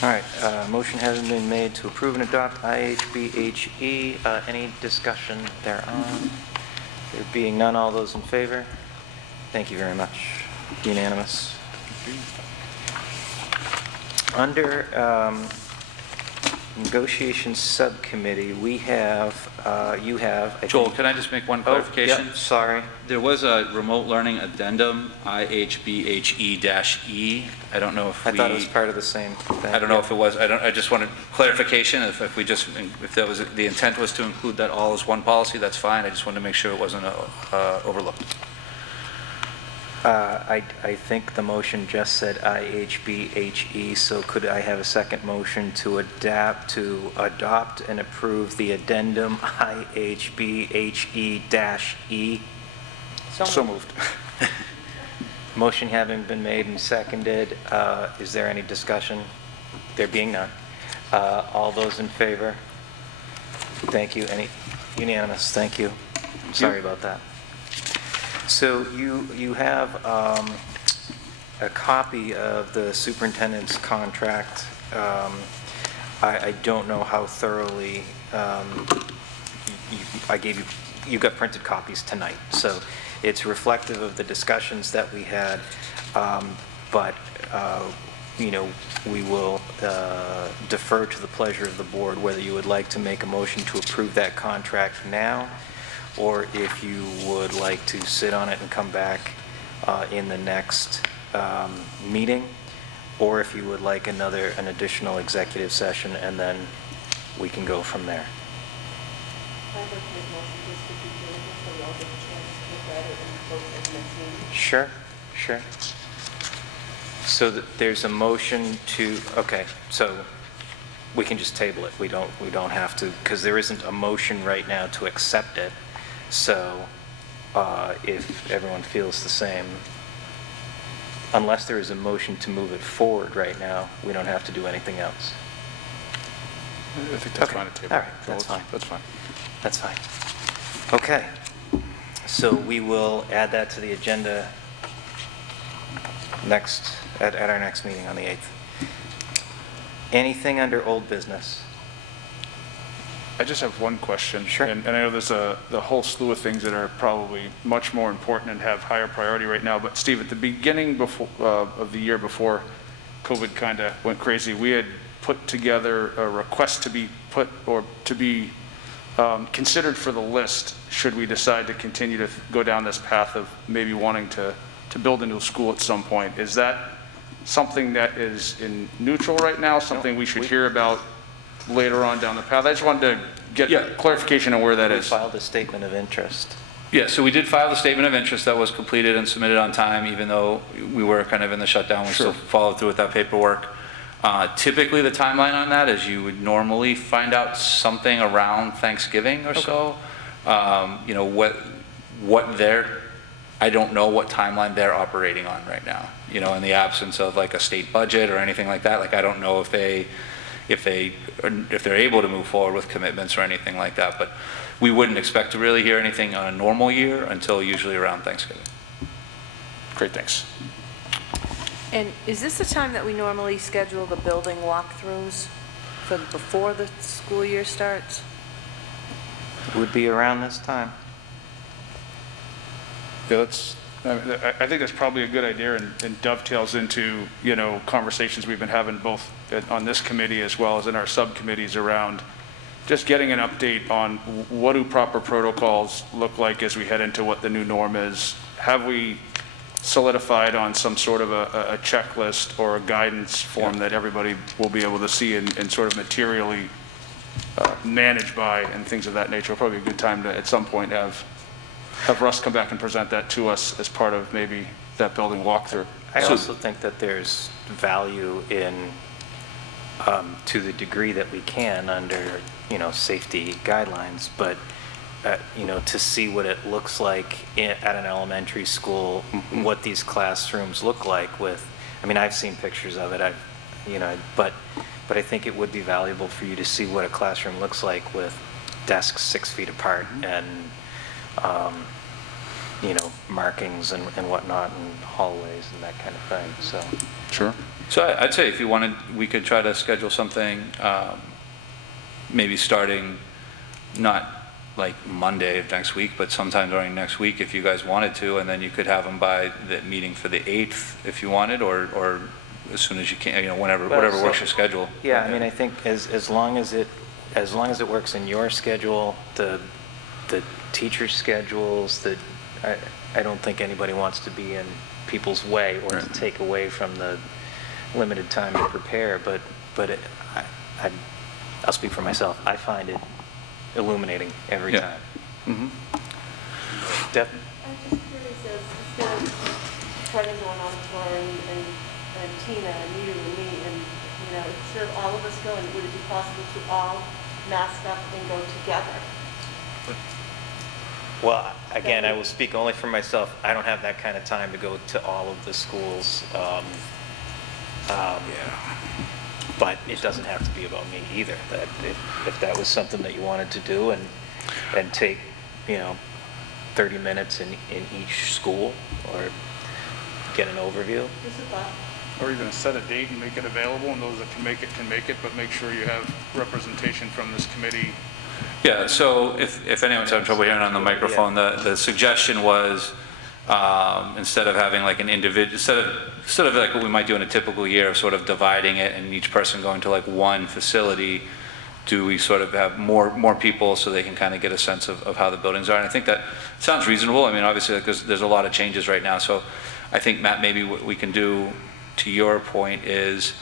All right, motion has been made to approve and adopt IHBHE. Any discussion thereon? There being none, all those in favor? Thank you very much. Unanimous. Under negotiations subcommittee, we have, you have... I Joel, think- can I just make one Oh, clarification? yep, sorry. There was a remote learning addendum, IHBHE-E. I don't know if I we... thought it was part of the same thing. I don't know if it was, I just wanted clarification, if that was, the intent was to include that all as one policy, that's fine, I just wanted to make sure it wasn't overlooked. I think the motion just said IHBHE, so could I have a second motion to adopt and approve the addendum IHBHE-E? So moved. Motion having been made and seconded, is there any discussion? There being none. All those in favor? Thank you. Any unanimous? Thank you. Sorry about that. So you have a copy of the superintendent's contract. I don't know how thoroughly, I gave you, you got printed copies tonight, so it's reflective of the discussions that we had, but, you know, we will defer to the pleasure of the board whether you would like to make a motion to approve that contract now, or if you would like to sit on it and come back in the next meeting, or if you would like an additional executive session, and then we can go from there. Sure, sure. So there's a motion to, okay, so we can just table it. We don't have to, because there isn't a motion right now to accept it. So if everyone feels the same, unless there is a motion to move it forward right now, we don't have to do anything else. I think that's Okay. fine to table. All right, that's fine. That's fine. That's fine. Okay. So we will add that to the agenda at our next meeting on the 8th. Anything under old business? I just have one question. Sure. And I know there's the whole slew of things that are probably much more important and have higher priority right now. But Steve, at the beginning of the year before COVID kind of went crazy, we had put together a request to be considered for the list should we decide to continue to go down this path of maybe wanting to build a new school at some point. Is that something that is in neutral right now, something we should hear about later on down the path? I just wanted to get clarification on where that We is. filed a statement of interest. Yeah, so we did file the statement of interest that was completed and submitted on time, even though we were kind of in the shutdown. We still followed through with that paperwork. Typically, the timeline on that is you would normally find out something around Thanksgiving or so. You know, I don't know what timeline they're operating on right now, you know, in the absence of like a state budget or anything like that. Like, I don't know if they're able to move forward with commitments or anything like that, but we wouldn't expect to really hear anything on a normal year until usually around Thanksgiving. Great, thanks. And is this the time that we normally schedule the building walkthroughs for before the school year starts? Would be around this time. Yeah, I think that's probably a good idea and dovetails into, conversations we've been having both on this committee as well as in our subcommittees around just getting an update on what do proper protocols look like as we head into what the new norm is. Have we solidified on some sort of a checklist or a guidance form that everybody will be able to see and sort of materially manage by and things of that nature? Probably a good time to, at some point, have Russ come back and present that to us as part of maybe that building walkthrough. I also think that there's value in, to the degree that we can under, safety guidelines, but, to see what it looks like at an elementary school, what these classrooms look like with, I've seen pictures of it, but I think it would be valuable for you to see what a classroom looks like with desks 6 feet apart and, markings and whatnot and hallways and that kind of thing, so. Sure. So I'd say if you wanted, we could try to schedule something, maybe starting not like Monday of next week, but sometime during next week if you guys wanted to, and then you could have them by the meeting for the 8th if you wanted, or as soon as you can, whatever works your schedule. Yeah, I think as long as it works in your schedule, the teacher schedules, I don't think anybody wants to be in people's way or to take away from the limited time to prepare, but I'll speak for myself. I find it illuminating every time. Mm-hmm. Deb? I'm just curious, instead of trying to go on auditorium and Tina and you and me and, instead of all of us going, would it be possible to all mask up and go together? Well, again, I will speak only for myself. I don't have that kind of time to go to all of the schools. But it doesn't have to be about me either. That if that was something that you wanted to do and take, 30 minutes in each school or get an overview. Just a thought. Or even set a date and make it available, and those that can make it, but make sure you have representation from this committee. Yeah, so if anyone's having trouble hearing on the microphone, the suggestion was, instead of having like an individual, instead of like what we might do in a typical year of sort of dividing it and each person going to like one facility, do we sort of have more people so they can kind of get a sense of how the buildings are? And I think that sounds reasonable. Obviously, like, there's a lot of changes right now. So I think, Matt, maybe what we can do, to your point, is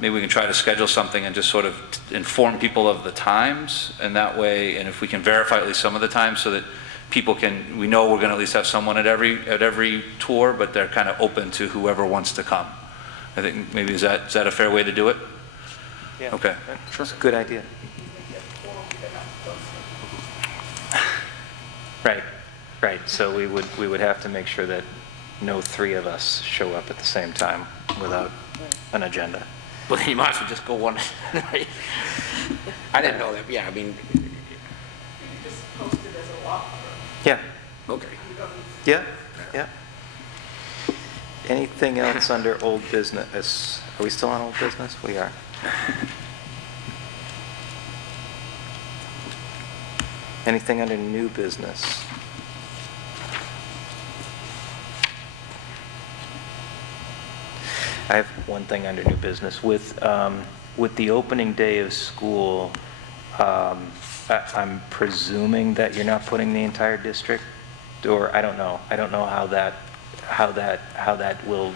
maybe we can try to schedule something and just sort of inform people of the times, and that way, and if we can verify at least some of the times so that people we know we're going to at least have someone at every tour, but they're kind of open to whoever wants to come. I think maybe is that a fair way to do it? Yeah. Okay. Sure. It's a good idea. Right. So we would have to make sure that no 3 of us show up at the same time without an agenda. Well, then you might as well just go one. I didn't know that, yeah, Just post it as a walkthrough. Yeah. okay. Yeah. Anything else under old business? Are we still on old business? We are. Anything under new business? I have one thing under new business. With the opening day of school, I'm presuming that you're not putting the entire district, or I don't know. I don't know how that will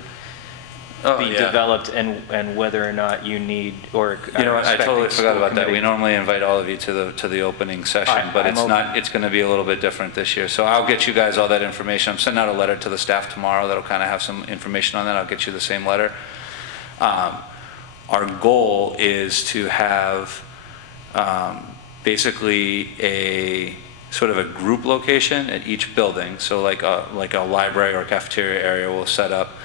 be developed and whether or not you need or You know are what, I totally expecting forgot school about that. We committee- normally invite all of you to the opening session, but I'm it's going to be a little bit different this year. So I'll get you guys all that information. I'm sending out a letter to the staff tomorrow that'll kind of have some information on that. I'll get you the same letter. Our goal is to have basically a sort of a group location at each building. So like a library or a cafeteria area we'll set up.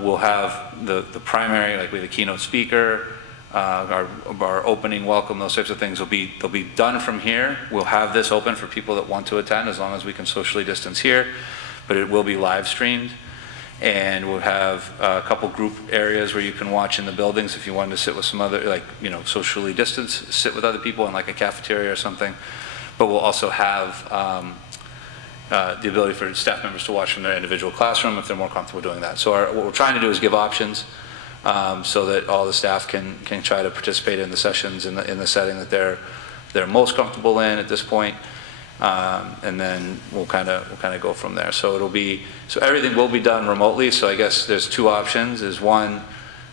We'll have the primary, like we have a keynote speaker, our opening welcome, those types of things they'll be done from here. We'll have this open for people that want to attend as long as we can socially distance here, but it will be live streamed. And we'll have a couple group areas where you can watch in the buildings if you wanted to sit with some other, socially distance, sit with other people in like a cafeteria or something. But we'll also have, the ability for staff members to watch from their individual classroom if they're more comfortable doing that. So what we're trying to do is give options so that all the staff can try to participate in the sessions in the setting that they're most comfortable in at this point. And then we'll kind of go from there. So everything will be done remotely. So I guess there's two options. Is one,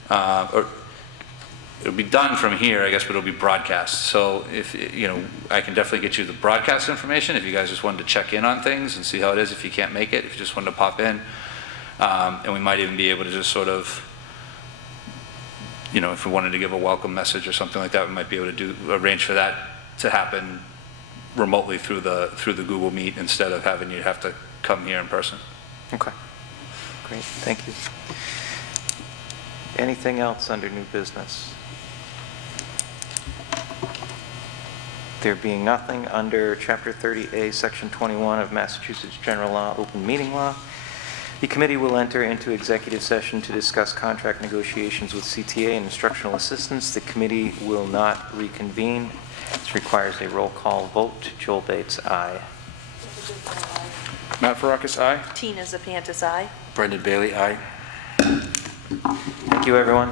or it'll be done from here, I guess, but it'll be broadcast. So if, I can definitely get you the broadcast information if you guys just wanted to check in on things and see how it is if you can't make it, if you just wanted to pop in. And we might even be able to just sort of, if we wanted to give a welcome message or something like that, we might be able to arrange for that to happen remotely through the Google Meet instead of having you have to come here in person. Okay, great, thank you. Anything else under new business? There being nothing under Chapter 30A, Section 21 of Massachusetts General Law, Open Meeting Law, the committee will enter into executive session to discuss contract negotiations with CTA and instructional assistants. The committee will not reconvene. This requires a roll call vote. Joel Bates, aye. Matt Farrakis, aye? Tina Zepantis, aye. Brendan Bailey, aye. Thank you, everyone.